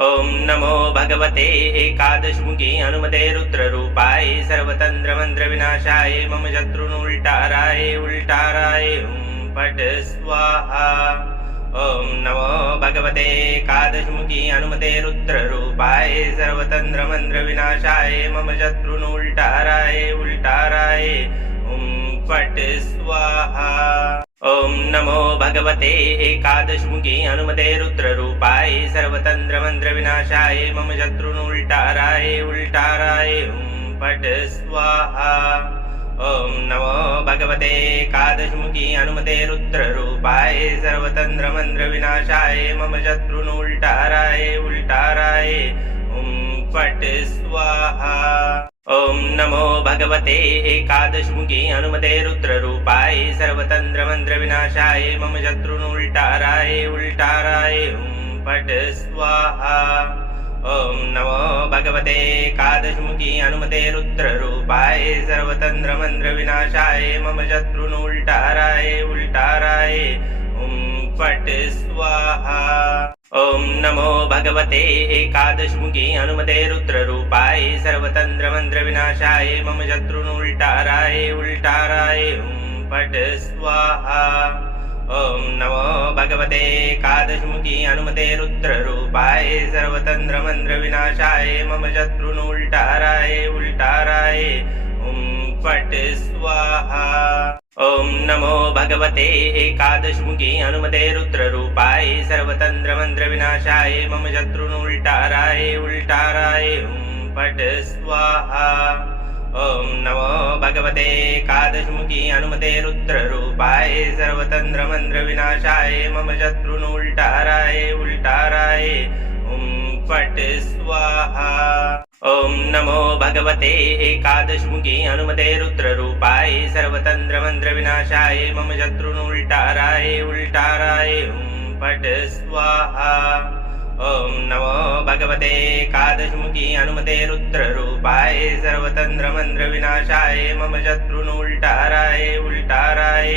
ॐ नमो भगवते एकादशमुखी हनुमते रुद्ररूपाय सर्वतन्त्रमन्त्रविनाशाय मम शत्रुनुल्टाराय उल्टाराय फट् स्वाहा। ॐ नमो भगवते एकादशमुखी हनुमते रुद्ररूपाय सर्वतन्त्रमन्त्रविनाशाय मम शत्रुनुल्टाराय उल्टाराय फट् स्वाहा। ॐ नमो भगवते एकादशमुखी हनुमते रुद्ररूपाय सर्वतन्त्रमन्त्रविनाशाय मम शत्रुनुल्टाराय उल्टाराय फट् स्वाहा। ॐ नमो भगवते एकादशमुखी हनुमते रुद्ररूपाय सर्वतन्त्रमन्त्रविनाशाय मम शत्रुनुल्टाराय उल्टाराय फट् स्वाहा। ॐ नमो भगवते एकादशमुखी हनुमते रुद्ररूपाय सर्वतन्त्रमन्त्रविनाशाय मम शत्रुनुल्टाराय उल्टाराय फट् स्वाहा। ॐ नमो भगवते एकादशमुखी हनुमते रुद्ररूपाय सर्वतन्त्रमन्त्रविनाशाय मम शत्रुनुल्टाराय उल्टाराय फट् स्वाहा। ॐ नमो भगवते एकादशमुखी हनुमते रुद्ररूपाय सर्वतन्त्रमन्त्रविनाशाय मम शत्रुनुल्टाराय उल्टाराय फट् स्वाहा। ॐ नमो भगवते एकादशमुखी हनुमते रुद्ररूपाय सर्वतन्त्रमन्त्रविनाशाय मम शत्रुनुल्टाराय उल्टाराय फट् स्वाहा। ॐ नमो भगवते एकादशमुखी हनुमते रुद्ररूपाय सर्वतन्त्रमन्त्रविनाशाय मम शत्रुनुल्टाराय उल्टाराय फट् स्वाहा। ॐ नमो भगवते एकादशमुखी हनुमते रुद्ररूपाय सर्वतन्त्रमन्त्रविनाशाय मम शत्रुनुल्टाराय उल्टाराय फट् स्वाहा। ॐ नमो भगवते एकादशमुखी हनुमते रुद्ररूपाय सर्वतन्त्रमन्त्रविनाशाय मम शत्रुनुल्टाराय उल्टाराय फट् स्वाहा। ॐ नमो भगवते एकादशमुखी हनुमते रुद्ररूपाय सर्वतन्त्रमन्त्रविनाशाय मम शत्रुनुल्टाराय उल्टाराय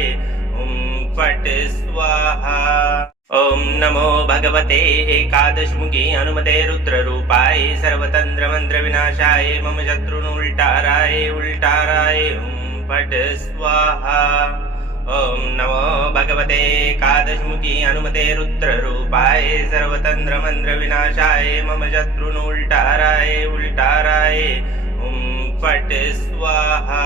फट् स्वाहा। ॐ नमो भगवते एकादशमुखी हनुमते रुद्ररूपाय सर्वतन्त्रमन्त्रविनाशाय मम शत्रुनुल्टाराय उल्टाराय फट् स्वाहा। ॐ नमो भगवते एकादशमुखी हनुमते रुद्ररूपाय सर्वतन्त्रमन्त्रविनाशाय मम शत्रुनुल्टाराय उल्टाराय फट् स्वाहा।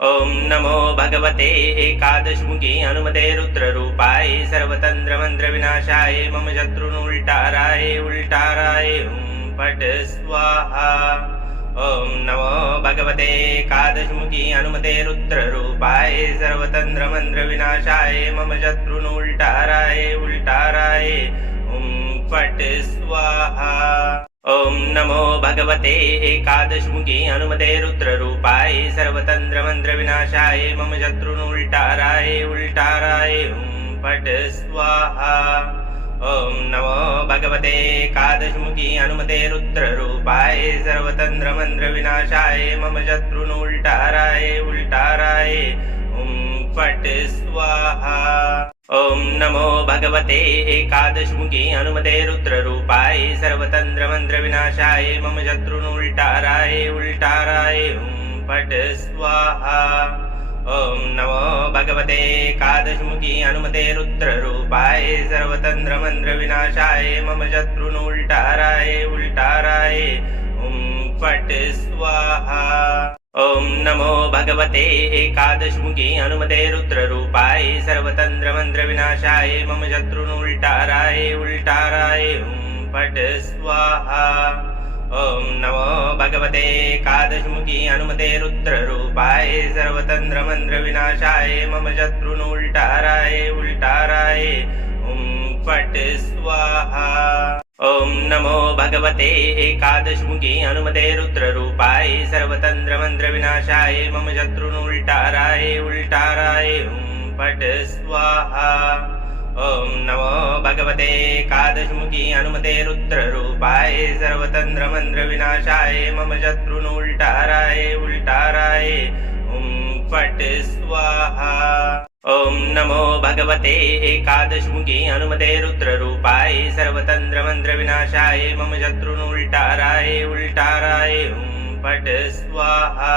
ॐ नमो भगवते एकादशमुखी हनुमते रुद्ररूपाय सर्वतन्त्रमन्त्रविनाशाय मम शत्रुनुल्टाराय उल्टाराय फट् स्वाहा। ॐ नमो भगवते एकादशमुखी हनुमते रुद्ररूपाय सर्वतन्त्रमन्त्रविनाशाय मम शत्रुनुल्टाराय उल्टाराय फट् स्वाहा। ॐ नमो भगवते एकादशमुखी हनुमते रुद्ररूपाय सर्वतन्त्रमन्त्रविनाशाय मम शत्रुनुल्टाराय उल्टाराय फट् स्वाहा। ॐ नमो भगवते एकादशमुखी हनुमते रुद्ररूपाय सर्वतन्त्रमन्त्रविनाशाय मम शत्रुनुल्टाराय उल्टाराय फट् स्वाहा। ॐ नमो भगवते एकादशमुखी हनुमते रुद्ररूपाय सर्वतन्त्रमन्त्रविनाशाय मम शत्रुनुल्टाराय उल्टाराय फट् स्वाहा। ॐ नमो भगवते एकादशमुखी हनुमते रुद्ररूपाय सर्वतन्त्रमन्त्रविनाशाय मम शत्रुनुल्टाराय उल्टाराय फट् स्वाहा। ॐ नमो भगवते एकादशमुखी हनुमते रुद्ररूपाय सर्वतन्त्रमन्त्रविनाशाय मम शत्रुनुल्टाराय उल्टाराय फट् स्वाहा। ॐ नमो भगवते एकादशमुखी हनुमते रुद्ररूपाय सर्वतन्त्रमन्त्रविनाशाय मम शत्रुनुल्टाराय उल्टाराय फट् स्वाहा। ॐ नमो भगवते एकादशमुखी हनुमते रुद्ररूपाय सर्वतन्त्रमन्त्रविनाशाय मम शत्रुनुल्टाराय उल्टाराय फट् स्वाहा। ॐ नमो भगवते एकादशमुखी हनुमते रुद्ररूपाय सर्वतन्त्रमन्त्रविनाशाय मम शत्रुनुल्टाराय उल्टाराय फट् स्वाहा। ॐ नमो भगवते एकादशमुखी हनुमते रुद्ररूपाय सर्वतन्त्रमन्त्रविनाशाय मम शत्रुनुल्टाराय उल्टाराय फट् स्वाहा।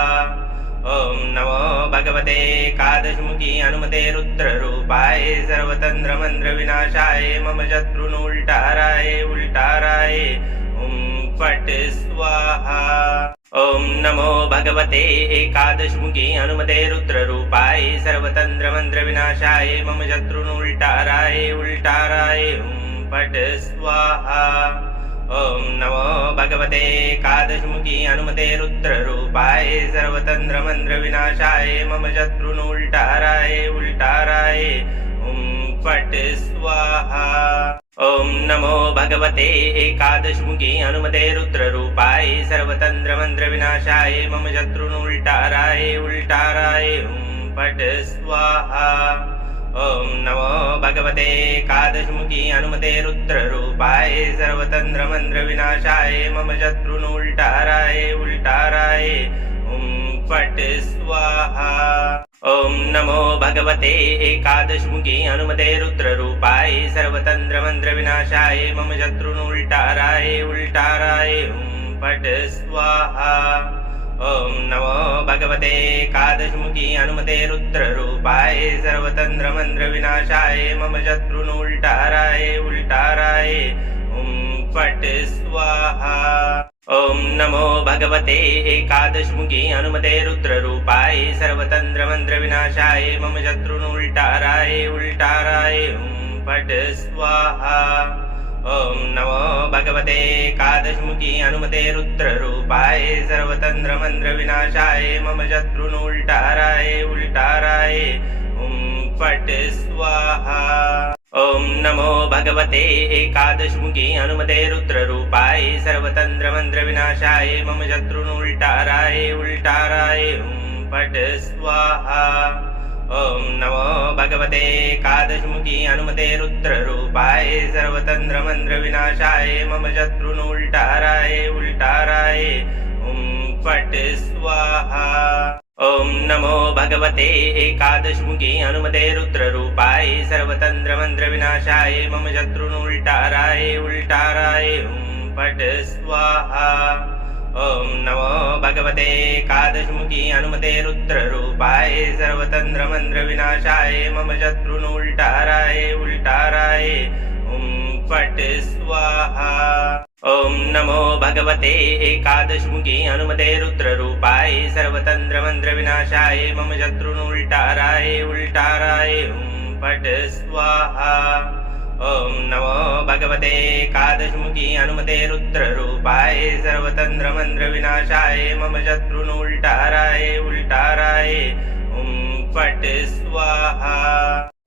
ॐ नमो भगवते एकादशमुखी हनुमते रुद्ररूपाय सर्वतन्त्रमन्त्रविनाशाय मम शत्रुनुल्टाराय उल्टाराय फट् स्वाहा। ॐ नमो भगवते एकादशमुखी हनुमते रुद्ररूपाय सर्वतन्त्रमन्त्रविनाशाय मम शत्रुनुल्टाराय उल्टाराय फट् स्वाहा। ॐ नमो भगवते एकादशमुखी हनुमते रुद्ररूपाय सर्वतन्त्रमन्त्रविनाशाय मम शत्रुनुल्टाराय उल्टाराय फट् स्वाहा। ॐ नमो भगवते एकादशमुखी हनुमते रुद्ररूपाय सर्वतन्त्रमन्त्रविनाशाय मम शत्रुनुल्टाराय उल्टाराय फट् स्वाहा। ॐ नमो भगवते एकादशमुखी हनुमते रुद्ररूपाय सर्वतन्त्रमन्त्रविनाशाय मम शत्रुनुल्टाराय उल्टाराय फट् स्वाहा। ॐ नमो भगवते एकादशमुखी हनुमते रुद्ररूपाय सर्वतन्त्रमन्त्रविनाशाय मम शत्रुनुल्टाराय उल्टाराय फट् स्वाहा। ॐ नमो भगवते एकादशमुखी हनुमते रुद्ररूपाय सर्वतन्त्रमन्त्रविनाशाय मम शत्रुनुल्टाराय उल्टाराय फट् स्वाहा। ॐ नमो भगवते एकादशमुखी हनुमते रुद्ररूपाय सर्वतन्त्रमन्त्रविनाशाय मम शत्रुनुल्टाराय उल्टाराय फट् स्वाहा। ॐ नमो भगवते एकादशमुखी हनुमते रुद्ररूपाय सर्वतन्त्रमन्त्रविनाशाय मम शत्रुनुल्टाराय उल्टाराय फट् स्वाहा। ॐ नमो भगवते एकादशमुखी हनुमते रुद्ररूपाय सर्वतन्त्रमन्त्रविनाशाय मम शत्रुनुल्टाराय उल्टाराय फट् स्वाहा। ॐ नमो भगवते एकादशमुखी हनुमते रुद्ररूपाय सर्वतन्त्रमन्त्रविनाशाय मम शत्रुनुल्टाराय उल्टाराय फट् स्वाहा। ॐ नमो भगवते एकादशमुखी हनुमते रुद्ररूपाय सर्वतन्त्रमन्त्रविनाशाय मम शत्रुनुल्टाराय उल्टाराय फट् स्वाहा। ॐ नमो भगवते एकादशमुखी हनुमते रुद्ररूपाय सर्वतन्त्रमन्त्रविनाशाय मम शत्रुनुल्टाराय उल्टाराय फट् स्वाहा। ॐ नमो भगवते एकादशमुखी हनुमते रुद्ररूपाय सर्वतन्त्रमन्त्रविनाशाय मम शत्रुनुल्टाराय उल्टाराय फट् स्वाहा। ॐ नमो भगवते एकादशमुखी हनुमते रुद्ररूपाय सर्वतन्त्रमन्त्रविनाशाय मम शत्रुनुल्टाराय उल्टाराय फट् स्वाहा।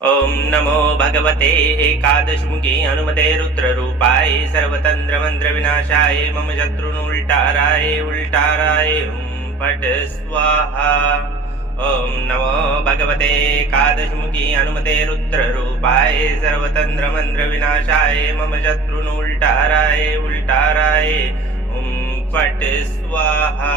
ॐ नमो भगवते एकादशमुखी हनुमते रुद्ररूपाय सर्वतन्त्रमन्त्रविनाशाय मम शत्रुनुल्टाराय उल्टाराय फट् स्वाहा। ॐ नमो भगवते एकादशमुखी हनुमते रुद्ररूपाय सर्वतन्त्रमन्त्रविनाशाय मम शत्रुनुल्टाराय उल्टाराय फट् स्वाहा।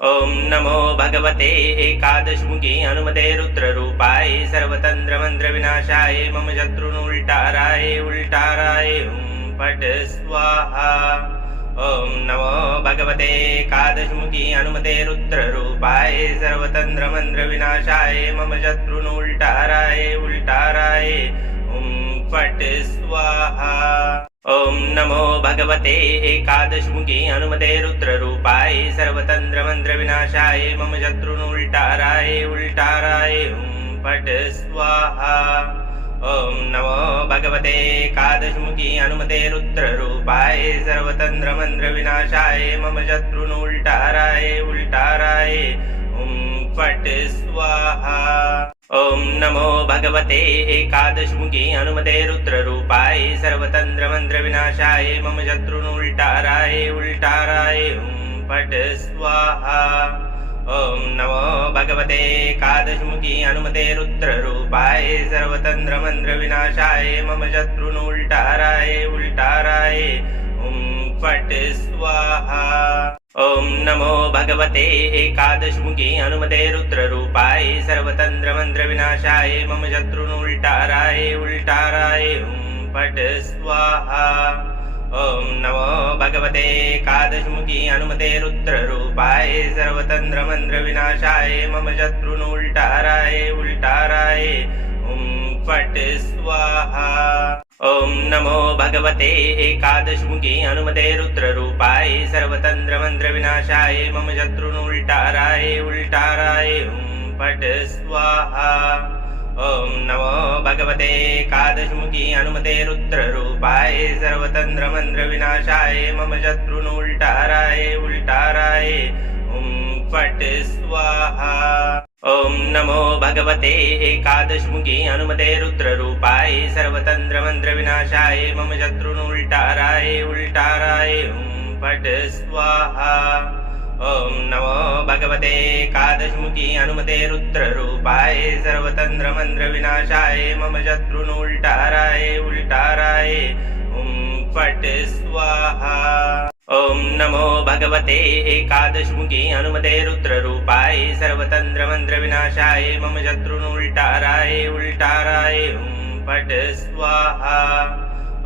ॐ नमो भगवते एकादशमुखी हनुमते रुद्ररूपाय सर्वतन्त्रमन्त्रविनाशाय मम शत्रुनुल्टाराय उल्टाराय फट् स्वाहा। ॐ नमो भगवते एकादशमुखी हनुमते रुद्ररूपाय सर्वतन्त्रमन्त्रविनाशाय मम शत्रुनुल्टाराय उल्टाराय फट् स्वाहा। ॐ नमो भगवते एकादशमुखी हनुमते रुद्ररूपाय सर्वतन्त्रमन्त्रविनाशाय मम शत्रुनुल्टाराय उल्टाराय फट् स्वाहा। ॐ नमो भगवते एकादशमुखी हनुमते रुद्ररूपाय सर्वतन्त्रमन्त्रविनाशाय मम शत्रुनुल्टाराय उल्टाराय फट् स्वाहा। ॐ नमो भगवते एकादशमुखी हनुमते रुद्ररूपाय सर्वतन्त्रमन्त्रविनाशाय मम शत्रुनुल्टाराय उल्टाराय फट् स्वाहा। ॐ नमो भगवते एकादशमुखी हनुमते रुद्ररूपाय सर्वतन्त्रमन्त्रविनाशाय मम शत्रुनुल्टाराय उल्टाराय फट् स्वाहा। ॐ नमो भगवते एकादशमुखी हनुमते रुद्ररूपाय सर्वतन्त्रमन्त्रविनाशाय मम शत्रुनुल्टाराय उल्टाराय फट् स्वाहा। ॐ नमो भगवते एकादशमुखी हनुमते रुद्ररूपाय सर्वतन्त्रमन्त्रविनाशाय मम शत्रुनुल्टाराय उल्टाराय फट् स्वाहा। ॐ नमो भगवते एकादशमुखी हनुमते रुद्ररूपाय सर्वतन्त्रमन्त्रविनाशाय मम शत्रुनुल्टाराय उल्टाराय फट् स्वाहा। ॐ नमो भगवते एकादशमुखी हनुमते रुद्ररूपाय सर्वतन्त्रमन्त्रविनाशाय मम शत्रुनुल्टाराय उल्टाराय फट् स्वाहा। ॐ नमो भगवते एकादशमुखी हनुमते रुद्ररूपाय सर्वतन्त्रमन्त्रविनाशाय मम शत्रुनुल्टाराय उल्टाराय फट् स्वाहा। ॐ नमो भगवते एकादशमुखी हनुमते रुद्ररूपाय सर्वतन्त्रमन्त्रविनाशाय मम शत्रुनुल्टाराय उल्टाराय फट् स्वाहा। ॐ नमो भगवते एकादशमुखी हनुमते रुद्ररूपाय सर्वतन्त्रमन्त्रविनाशाय मम शत्रुनुल्टाराय उल्टाराय फट् स्वाहा।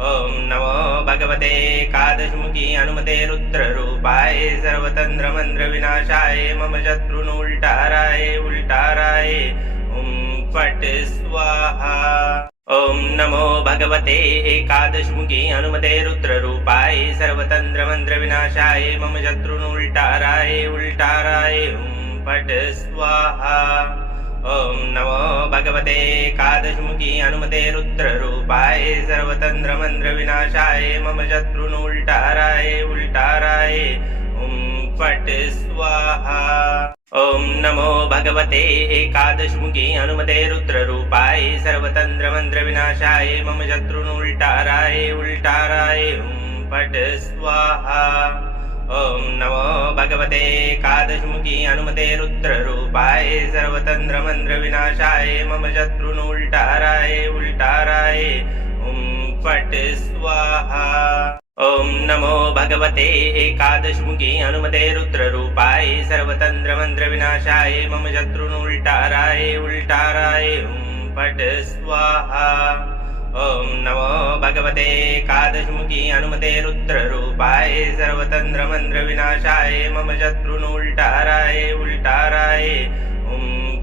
ॐ नमो भगवते एकादशमुखी हनुमते रुद्ररूपाय सर्वतन्त्रमन्त्रविनाशाय मम शत्रुनुल्टाराय उल्टाराय फट् स्वाहा। ॐ नमो भगवते एकादशमुखी हनुमते रुद्ररूपाय सर्वतन्त्रमन्त्रविनाशाय मम शत्रुनुल्टाराय उल्टाराय फट् स्वाहा। ॐ नमो भगवते एकादशमुखी हनुमते रुद्ररूपाय सर्वतन्त्रमन्त्रविनाशाय मम शत्रुनुल्टाराय उल्टाराय फट् स्वाहा। ॐ नमो भगवते एकादशमुखी हनुमते रुद्ररूपाय सर्वतन्त्रमन्त्रविनाशाय मम शत्रुनुल्टाराय उल्टाराय फट् स्वाहा। ॐ नमो भगवते एकादशमुखी हनुमते रुद्ररूपाय सर्वतन्त्रमन्त्रविनाशाय मम शत्रुनुल्टाराय उल्टाराय फट् स्वाहा। ॐ नमो भगवते एकादशमुखी हनुमते रुद्ररूपाय सर्वतन्त्रमन्त्रविनाशाय मम शत्रुनुल्टाराय उल्टाराय फट् स्वाहा। ॐ नमो भगवते एकादशमुखी हनुमते रुद्ररूपाय सर्वतन्त्रमन्त्रविनाशाय मम शत्रुनुल्टाराय उल्टाराय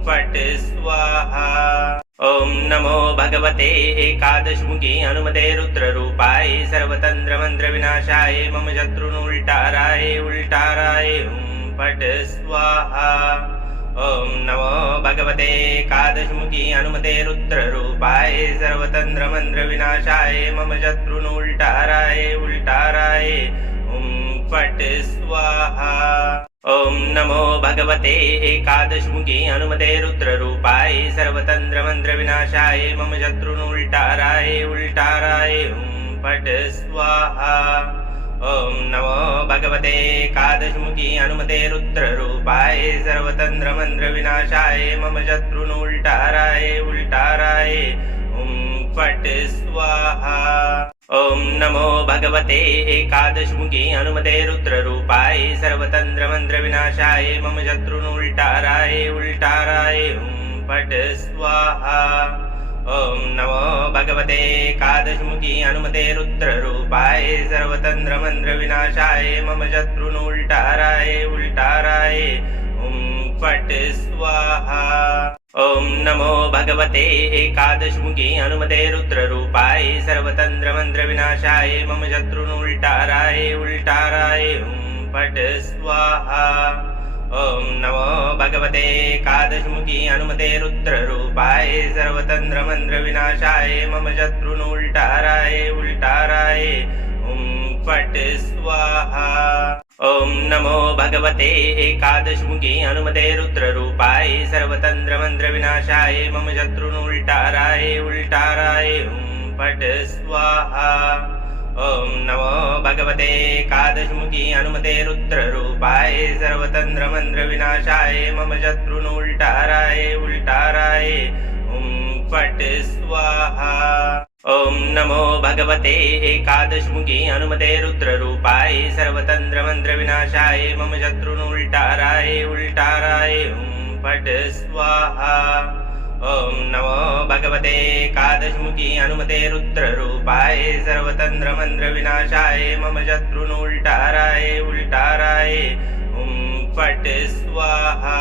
फट् स्वाहा। ॐ नमो भगवते एकादशमुखी हनुमते रुद्ररूपाय सर्वतन्त्रमन्त्रविनाशाय मम शत्रुनुल्टाराय उल्टाराय फट् स्वाहा। ॐ नमो भगवते एकादशमुखी हनुमते रुद्ररूपाय सर्वतन्त्रमन्त्रविनाशाय मम शत्रुनुल्टाराय उल्टाराय फट् स्वाहा। ॐ नमो भगवते एकादशमुखी हनुमते रुद्ररूपाय सर्वतन्त्रमन्त्रविनाशाय मम शत्रुनुल्टाराय उल्टाराय फट् स्वाहा। ॐ नमो भगवते एकादशमुखी हनुमते रुद्ररूपाय सर्वतन्त्रमन्त्रविनाशाय मम शत्रुनुल्टाराय उल्टाराय फट् स्वाहा। ॐ नमो भगवते एकादशमुखी हनुमते रुद्ररूपाय सर्वतन्त्रमन्त्रविनाशाय मम शत्रुनुल्टाराय उल्टाराय फट् स्वाहा। ॐ नमो भगवते एकादशमुखी हनुमते रुद्ररूपाय सर्वतन्त्रमन्त्रविनाशाय मम शत्रुनुल्टाराय उल्टाराय फट् स्वाहा। ॐ नमो भगवते एकादशमुखी हनुमते रुद्ररूपाय सर्वतन्त्रमन्त्रविनाशाय मम शत्रुनुल्टाराय उल्टाराय फट् स्वाहा। ॐ नमो भगवते एकादशमुखी हनुमते रुद्ररूपाय सर्वतन्त्रमन्त्रविनाशाय मम शत्रुनुल्टाराय उल्टाराय फट् स्वाहा। ॐ नमो भगवते एकादशमुखी हनुमते रुद्ररूपाय सर्वतन्त्रमन्त्रविनाशाय मम शत्रुनुल्टाराय उल्टाराय फट् स्वाहा। ॐ नमो भगवते एकादशमुखी हनुमते रुद्ररूपाय सर्वतन्त्रमन्त्रविनाशाय मम शत्रुनुल्टाराय उल्टाराय फट् स्वाहा। ॐ नमो भगवते एकादशमुखी हनुमते रुद्ररूपाय सर्वतन्त्रमन्त्रविनाशाय मम शत्रुनुल्टाराय उल्टाराय फट् स्वाहा। ॐ नमो भगवते एकादशमुखी हनुमते रुद्ररूपाय सर्वतन्त्रमन्त्रविनाशाय मम शत्रुनुल्टाराय उल्टाराय फट् स्वाहा।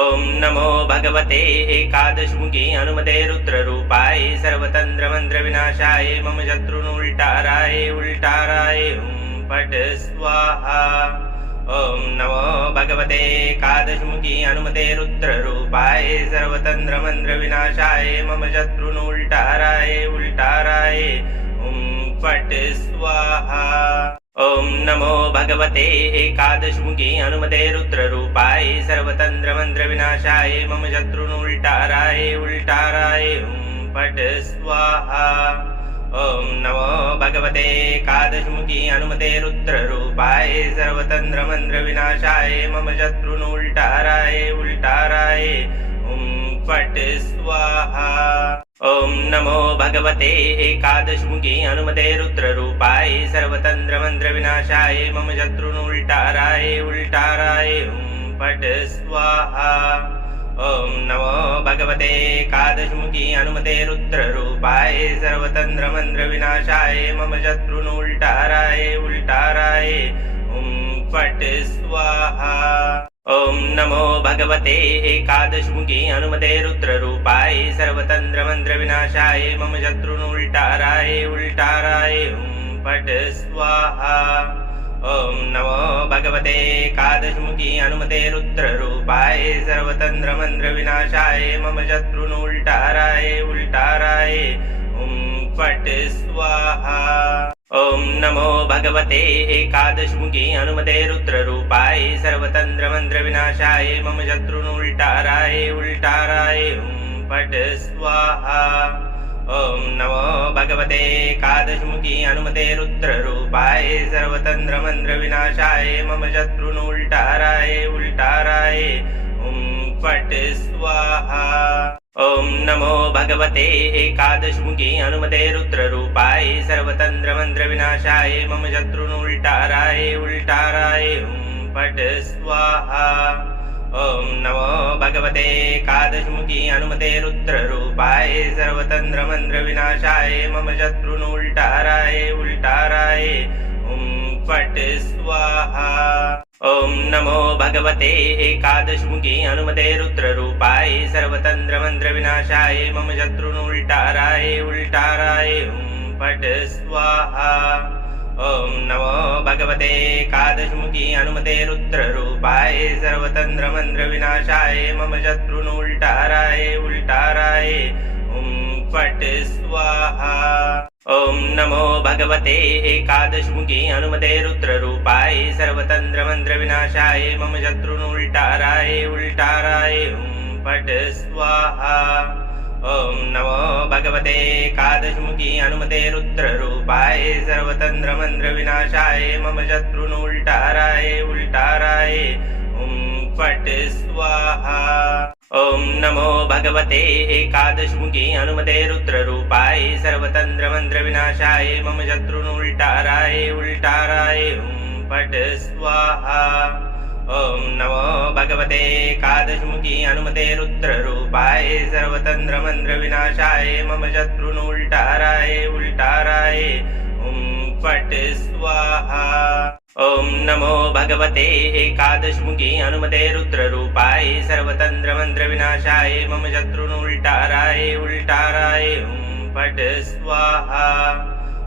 ॐ नमो भगवते एकादशमुखी हनुमते रुद्ररूपाय सर्वतन्त्रमन्त्रविनाशाय मम शत्रुनुल्टाराय उल्टाराय फट् स्वाहा। ॐ नमो भगवते एकादशमुखी हनुमते रुद्ररूपाय सर्वतन्त्रमन्त्रविनाशाय मम शत्रुनुल्टाराय उल्टाराय फट् स्वाहा। ॐ नमो भगवते एकादशमुखी हनुमते रुद्ररूपाय सर्वतन्त्रमन्त्रविनाशाय मम शत्रुनुल्टाराय उल्टाराय फट् स्वाहा। ॐ नमो भगवते एकादशमुखी हनुमते रुद्ररूपाय सर्वतन्त्रमन्त्रविनाशाय मम शत्रुनुल्टाराय उल्टाराय फट् स्वाहा। ॐ नमो भगवते एकादशमुखी हनुमते रुद्ररूपाय सर्वतन्त्रमन्त्रविनाशाय मम शत्रुनुल्टाराय उल्टाराय फट् स्वाहा। ॐ नमो भगवते एकादशमुखी हनुमते रुद्ररूपाय सर्वतन्त्रमन्त्रविनाशाय मम शत्रुनुल्टाराय उल्टाराय फट् स्वाहा। ॐ नमो भगवते एकादशमुखी हनुमते रुद्ररूपाय सर्वतन्त्रमन्त्रविनाशाय मम शत्रुनुल्टाराय उल्टाराय फट् स्वाहा। ॐ नमो भगवते एकादशमुखी हनुमते रुद्ररूपाय सर्वतन्त्रमन्त्रविनाशाय मम शत्रुनुल्टाराय उल्टाराय फट् स्वाहा। ॐ नमो भगवते एकादशमुखी हनुमते रुद्ररूपाय सर्वतन्त्रमन्त्रविनाशाय मम शत्रुनुल्टाराय उल्टाराय फट् स्वाहा। ॐ नमो भगवते एकादशमुखी हनुमते रुद्ररूपाय सर्वतन्त्रमन्त्रविनाशाय मम शत्रुनुल्टाराय उल्टाराय फट् स्वाहा। ॐ नमो भगवते एकादशमुखी हनुमते रुद्ररूपाय सर्वतन्त्रमन्त्रविनाशाय मम शत्रुनुल्टाराय उल्टाराय फट् स्वाहा। ॐ नमो भगवते एकादशमुखी हनुमते रुद्ररूपाय सर्वतन्त्रमन्त्रविनाशाय मम शत्रुनुल्टाराय उल्टाराय फट् स्वाहा। ॐ नमो भगवते एकादशमुखी हनुमते रुद्ररूपाय सर्वतन्त्रमन्त्रविनाशाय मम शत्रुनुल्टाराय उल्टाराय फट् स्वाहा। ॐ नमो भगवते एकादशमुखी हनुमते रुद्ररूपाय सर्वतन्त्रमन्त्रविनाशाय मम शत्रुनुल्टाराय उल्टाराय फट् स्वाहा। ॐ नमो भगवते एकादशमुखी हनुमते रुद्ररूपाय सर्वतन्त्रमन्त्रविनाशाय मम शत्रुनुल्टाराय उल्टाराय फट् स्वाहा। ॐ नमो भगवते एकादशमुखी हनुमते रुद्ररूपाय सर्वतन्त्रमन्त्रविनाशाय मम शत्रुनुल्टाराय उल्टाराय फट् स्वाहा। ॐ नमो भगवते एकादशमुखी हनुमते रुद्ररूपाय सर्वतन्त्रमन्त्रविनाशाय मम शत्रुनुल्टाराय उल्टाराय फट् स्वाहा। ॐ नमो भगवते एकादशमुखी हनुमते रुद्ररूपाय सर्वतन्त्रमन्त्रविनाशाय मम शत्रुनुल्टाराय उल्टाराय फट् स्वाहा। ॐ नमो भगवते एकादशमुखी हनुमते रुद्ररूपाय सर्वतन्त्रमन्त्रविनाशाय मम शत्रुनुल्टाराय उल्टाराय फट् स्वाहा।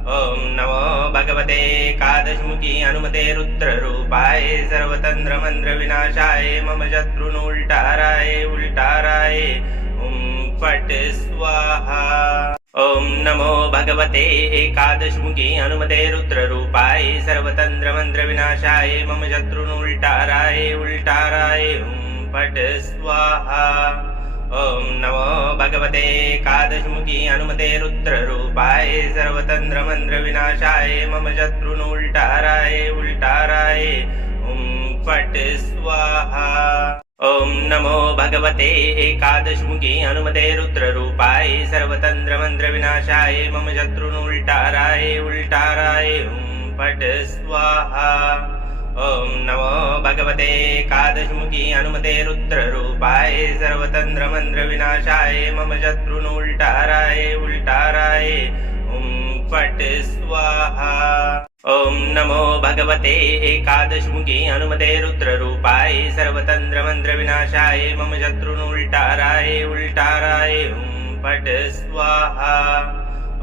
ॐ नमो भगवते एकादशमुखी हनुमते रुद्ररूपाय सर्वतन्त्रमन्त्रविनाशाय मम शत्रुनुल्टाराय उल्टाराय फट् स्वाहा। ॐ नमो भगवते एकादशमुखी हनुमते रुद्ररूपाय सर्वतन्त्रमन्त्रविनाशाय मम शत्रुनुल्टाराय उल्टाराय फट् स्वाहा। ॐ नमो भगवते एकादशमुखी हनुमते रुद्ररूपाय सर्वतन्त्रमन्त्रविनाशाय मम शत्रुनुल्टाराय उल्टाराय फट् स्वाहा। ॐ नमो भगवते एकादशमुखी हनुमते रुद्ररूपाय सर्वतन्त्रमन्त्रविनाशाय मम शत्रुनुल्टाराय उल्टाराय फट् स्वाहा। ॐ नमो भगवते एकादशमुखी हनुमते रुद्ररूपाय सर्वतन्त्रमन्त्रविनाशाय मम शत्रुनुल्टाराय उल्टाराय फट् स्वाहा। ॐ नमो भगवते एकादशमुखी हनुमते रुद्ररूपाय सर्वतन्त्रमन्त्रविनाशाय मम शत्रुनुल्टाराय उल्टाराय फट् स्वाहा।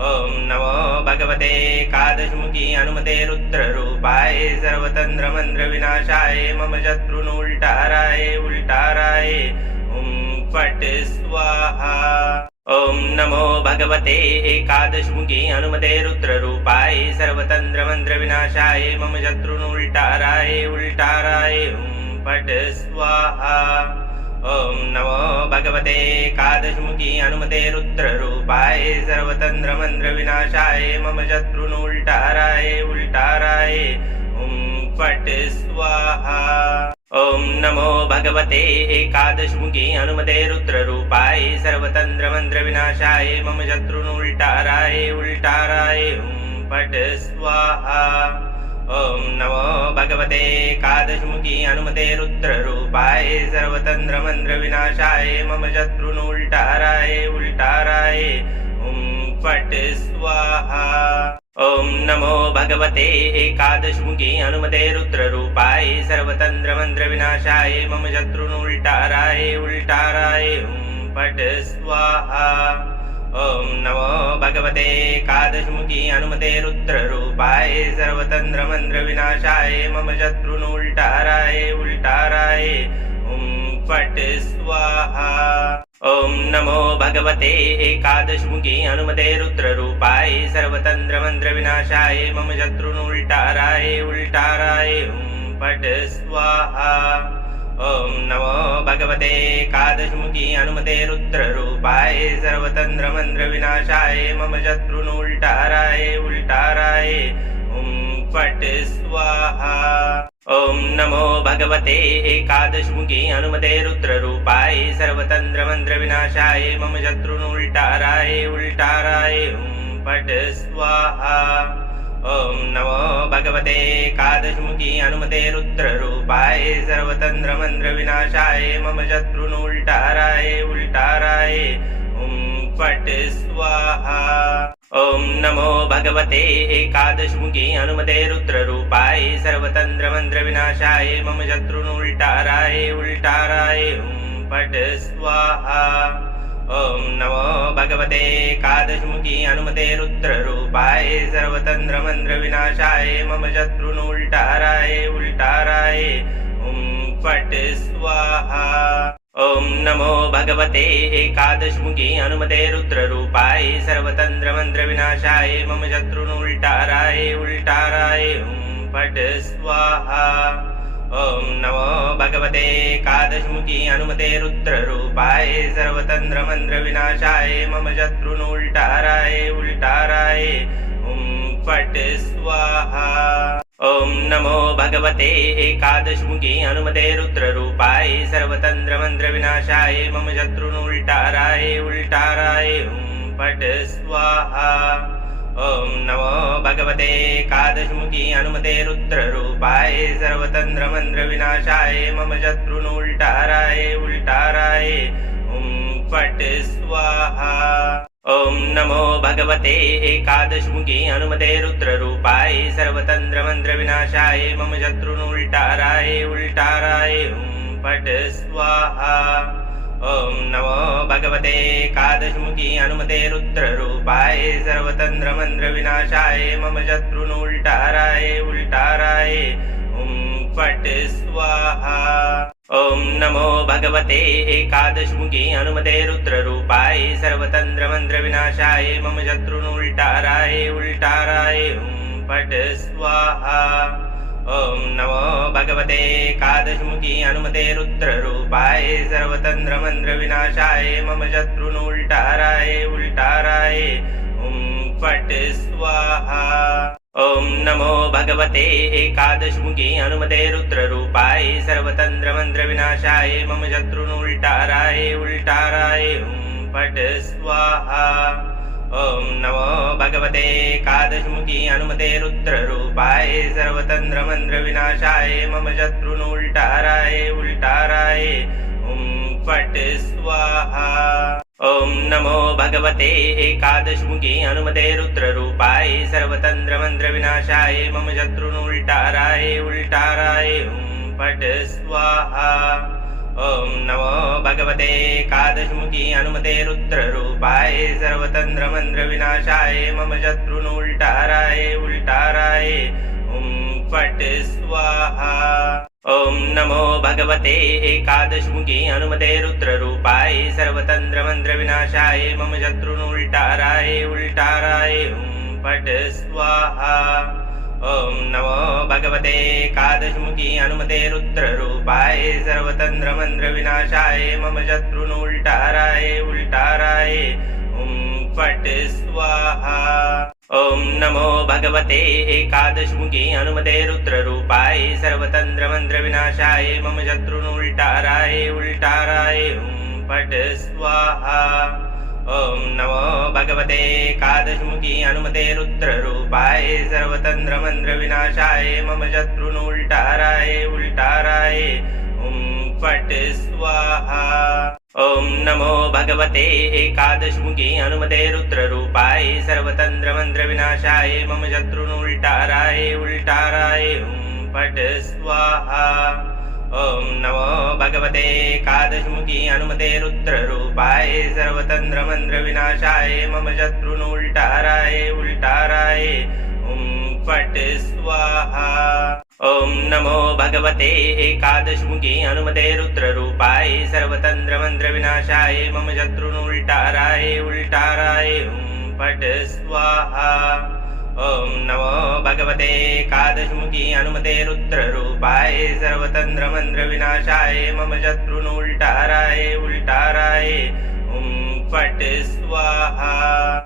ॐ नमो भगवते एकादशमुखी हनुमते रुद्ररूपाय सर्वतन्त्रमन्त्रविनाशाय मम शत्रुनुल्टाराय उल्टाराय फट् स्वाहा। ॐ नमो भगवते एकादशमुखी हनुमते रुद्ररूपाय सर्वतन्त्रमन्त्रविनाशाय मम शत्रुनुल्टाराय उल्टाराय फट् स्वाहा। ॐ नमो भगवते एकादशमुखी हनुमते रुद्ररूपाय सर्वतन्त्रमन्त्रविनाशाय मम शत्रुनुल्टाराय उल्टाराय फट् स्वाहा। ॐ नमो भगवते एकादशमुखी हनुमते रुद्ररूपाय सर्वतन्त्रमन्त्रविनाशाय मम शत्रुनुल्टाराय उल्टाराय फट् स्वाहा। ॐ नमो भगवते एकादशमुखी हनुमते रुद्ररूपाय सर्वतन्त्रमन्त्रविनाशाय मम शत्रुनुल्टाराय उल्टाराय फट् स्वाहा। ॐ नमो भगवते एकादशमुखी हनुमते रुद्ररूपाय सर्वतन्त्रमन्त्रविनाशाय मम शत्रुनुल्टाराय उल्टाराय फट् स्वाहा। ॐ नमो भगवते एकादशमुखी हनुमते रुद्ररूपाय सर्वतन्त्रमन्त्रविनाशाय मम शत्रुनुल्टाराय उल्टाराय फट् स्वाहा। ॐ नमो भगवते एकादशमुखी हनुमते रुद्ररूपाय सर्वतन्त्रमन्त्रविनाशाय मम शत्रुनुल्टाराय उल्टाराय फट् स्वाहा। ॐ नमो भगवते एकादशमुखी हनुमते रुद्ररूपाय सर्वतन्त्रमन्त्रविनाशाय मम शत्रुनुल्टाराय उल्टाराय फट् स्वाहा। ॐ नमो भगवते एकादशमुखी हनुमते रुद्ररूपाय सर्वतन्त्रमन्त्रविनाशाय मम शत्रुनुल्टाराय उल्टाराय फट् स्वाहा। ॐ नमो भगवते एकादशमुखी हनुमते रुद्ररूपाय सर्वतन्त्रमन्त्रविनाशाय मम शत्रुनुल्टाराय उल्टाराय फट् स्वाहा। ॐ नमो भगवते एकादशमुखी हनुमते रुद्ररूपाय सर्वतन्त्रमन्त्रविनाशाय मम शत्रुनुल्टाराय उल्टाराय फट् स्वाहा। ॐ नमो भगवते एकादशमुखी हनुमते रुद्ररूपाय सर्वतन्त्रमन्त्रविनाशाय मम शत्रुनुल्टाराय उल्टाराय फट् स्वाहा। ॐ नमो भगवते एकादशमुखी हनुमते रुद्ररूपाय सर्वतन्त्रमन्त्रविनाशाय मम शत्रुनुल्टाराय उल्टाराय फट् स्वाहा। ॐ नमो भगवते एकादशमुखी हनुमते रुद्ररूपाय सर्वतन्त्रमन्त्रविनाशाय मम शत्रुनुल्टाराय उल्टाराय फट् स्वाहा। ॐ नमो भगवते एकादशमुखी हनुमते रुद्ररूपाय सर्वतन्त्रमन्त्रविनाशाय मम शत्रुन् उल्टाराय फट् स्वाहा। ॐ नमो भगवते एकादशमुखी हनुमते रुद्ररूपाय सर्वतन्त्रमन्त्रविनाशाय मम शत्रुन् उल्टाराय फट् स्वाहा। ॐ नमो भगवते एकादशमुखी हनुमते रुद्ररूपाय सर्वतन्त्रमन्त्रविनाशाय मम शत्रुन् उल्टाराय फट् स्वाहा। ॐ नमो भगवते एकादशमुखी हनुमते रुद्ररूपाय सर्वतन्त्रमन्त्रविनाशाय मम शत्रुन् उल्टाराय फट् स्वाहा। ॐ नमो भगवते एकादशमुखी हनुमते रुद्ररूपाय सर्वतन्त्रमन्त्रविनाशाय मम शत्रुन् उल्टाराय फट् स्वाहा। ॐ नमो भगवते एकादशमुखी हनुमते रुद्ररूपाय सर्वतन्त्रमन्त्रविनाशाय मम शत्रुन् उल्टाराय फट् स्वाहा। ॐ नमो भगवते एकादशमुखी हनुमते रुद्ररूपाय सर्वतन्त्रमन्त्रविनाशाय मम शत्रुन् उल्टाराय फट् स्वाहा। ॐ नमो भगवते एकादशमुखी हनुमते रुद्ररूपाय सर्वतन्त्रमन्त्रविनाशाय मम शत्रुन् उल्टाराय फट् स्वाहा। ॐ नमो भगवते एकादशमुखी हनुमते रुद्ररूपाय सर्वतन्त्रमन्त्रविनाशाय मम शत्रुन् उल्टाराय फट् स्वाहा। ॐ नमो भगवते एकादशमुखी हनुमते रुद्ररूपाय सर्वतन्त्रमन्त्रविनाशाय मम शत्रुन् उल्टाराय फट् स्वाहा। ॐ नमो भगवते एकादशमुखी हनुमते रुद्ररूपाय सर्वतन्त्रमन्त्रविनाशाय मम शत्रुन् उल्टाराय फट् स्वाहा। ॐ नमो भगवते एकादशमुखी हनुमते रुद्ररूपाय सर्वतन्त्रमन्त्रविनाशाय मम शत्रुन् उल्टाराय फट् स्वाहा। ॐ नमो भगवते एकादशमुखी हनुमते रुद्ररूपाय सर्वतन्त्रमन्त्रविनाशाय मम शत्रुन् उल्टाराय फट् स्वाहा। ॐ नमो भगवते एकादशमुखी हनुमते रुद्ररूपाय सर्वतन्त्रमन्त्रविनाशाय मम शत्रुन् उल्टाराय फट् स्वाहा। ॐ नमो भगवते एकादशमुखी हनुमते रुद्ररूपाय सर्वतन्त्रमन्त्रविनाशाय मम शत्रुन् उल्टाराय फट् स्वाहा। ॐ नमो भगवते एकादशमुखी हनुमते रुद्ररूपाय सर्वतन्त्रमन्त्रविनाशाय मम शत्रुन् उल्टाराय फट् स्वाहा। ॐ नमो भगवते एकादशमुखी हनुमते रुद्ररूपाय सर्वतन्त्रमन्त्रविनाशाय मम शत्रुन् उल्टाराय फट् स्वाहा। ॐ नमो भगवते एकादशमुखी हनुमते रुद्ररूपाय सर्वतन्त्रमन्त्रविनाशाय मम शत्रुन् उल्टाराय फट् स्वाहा।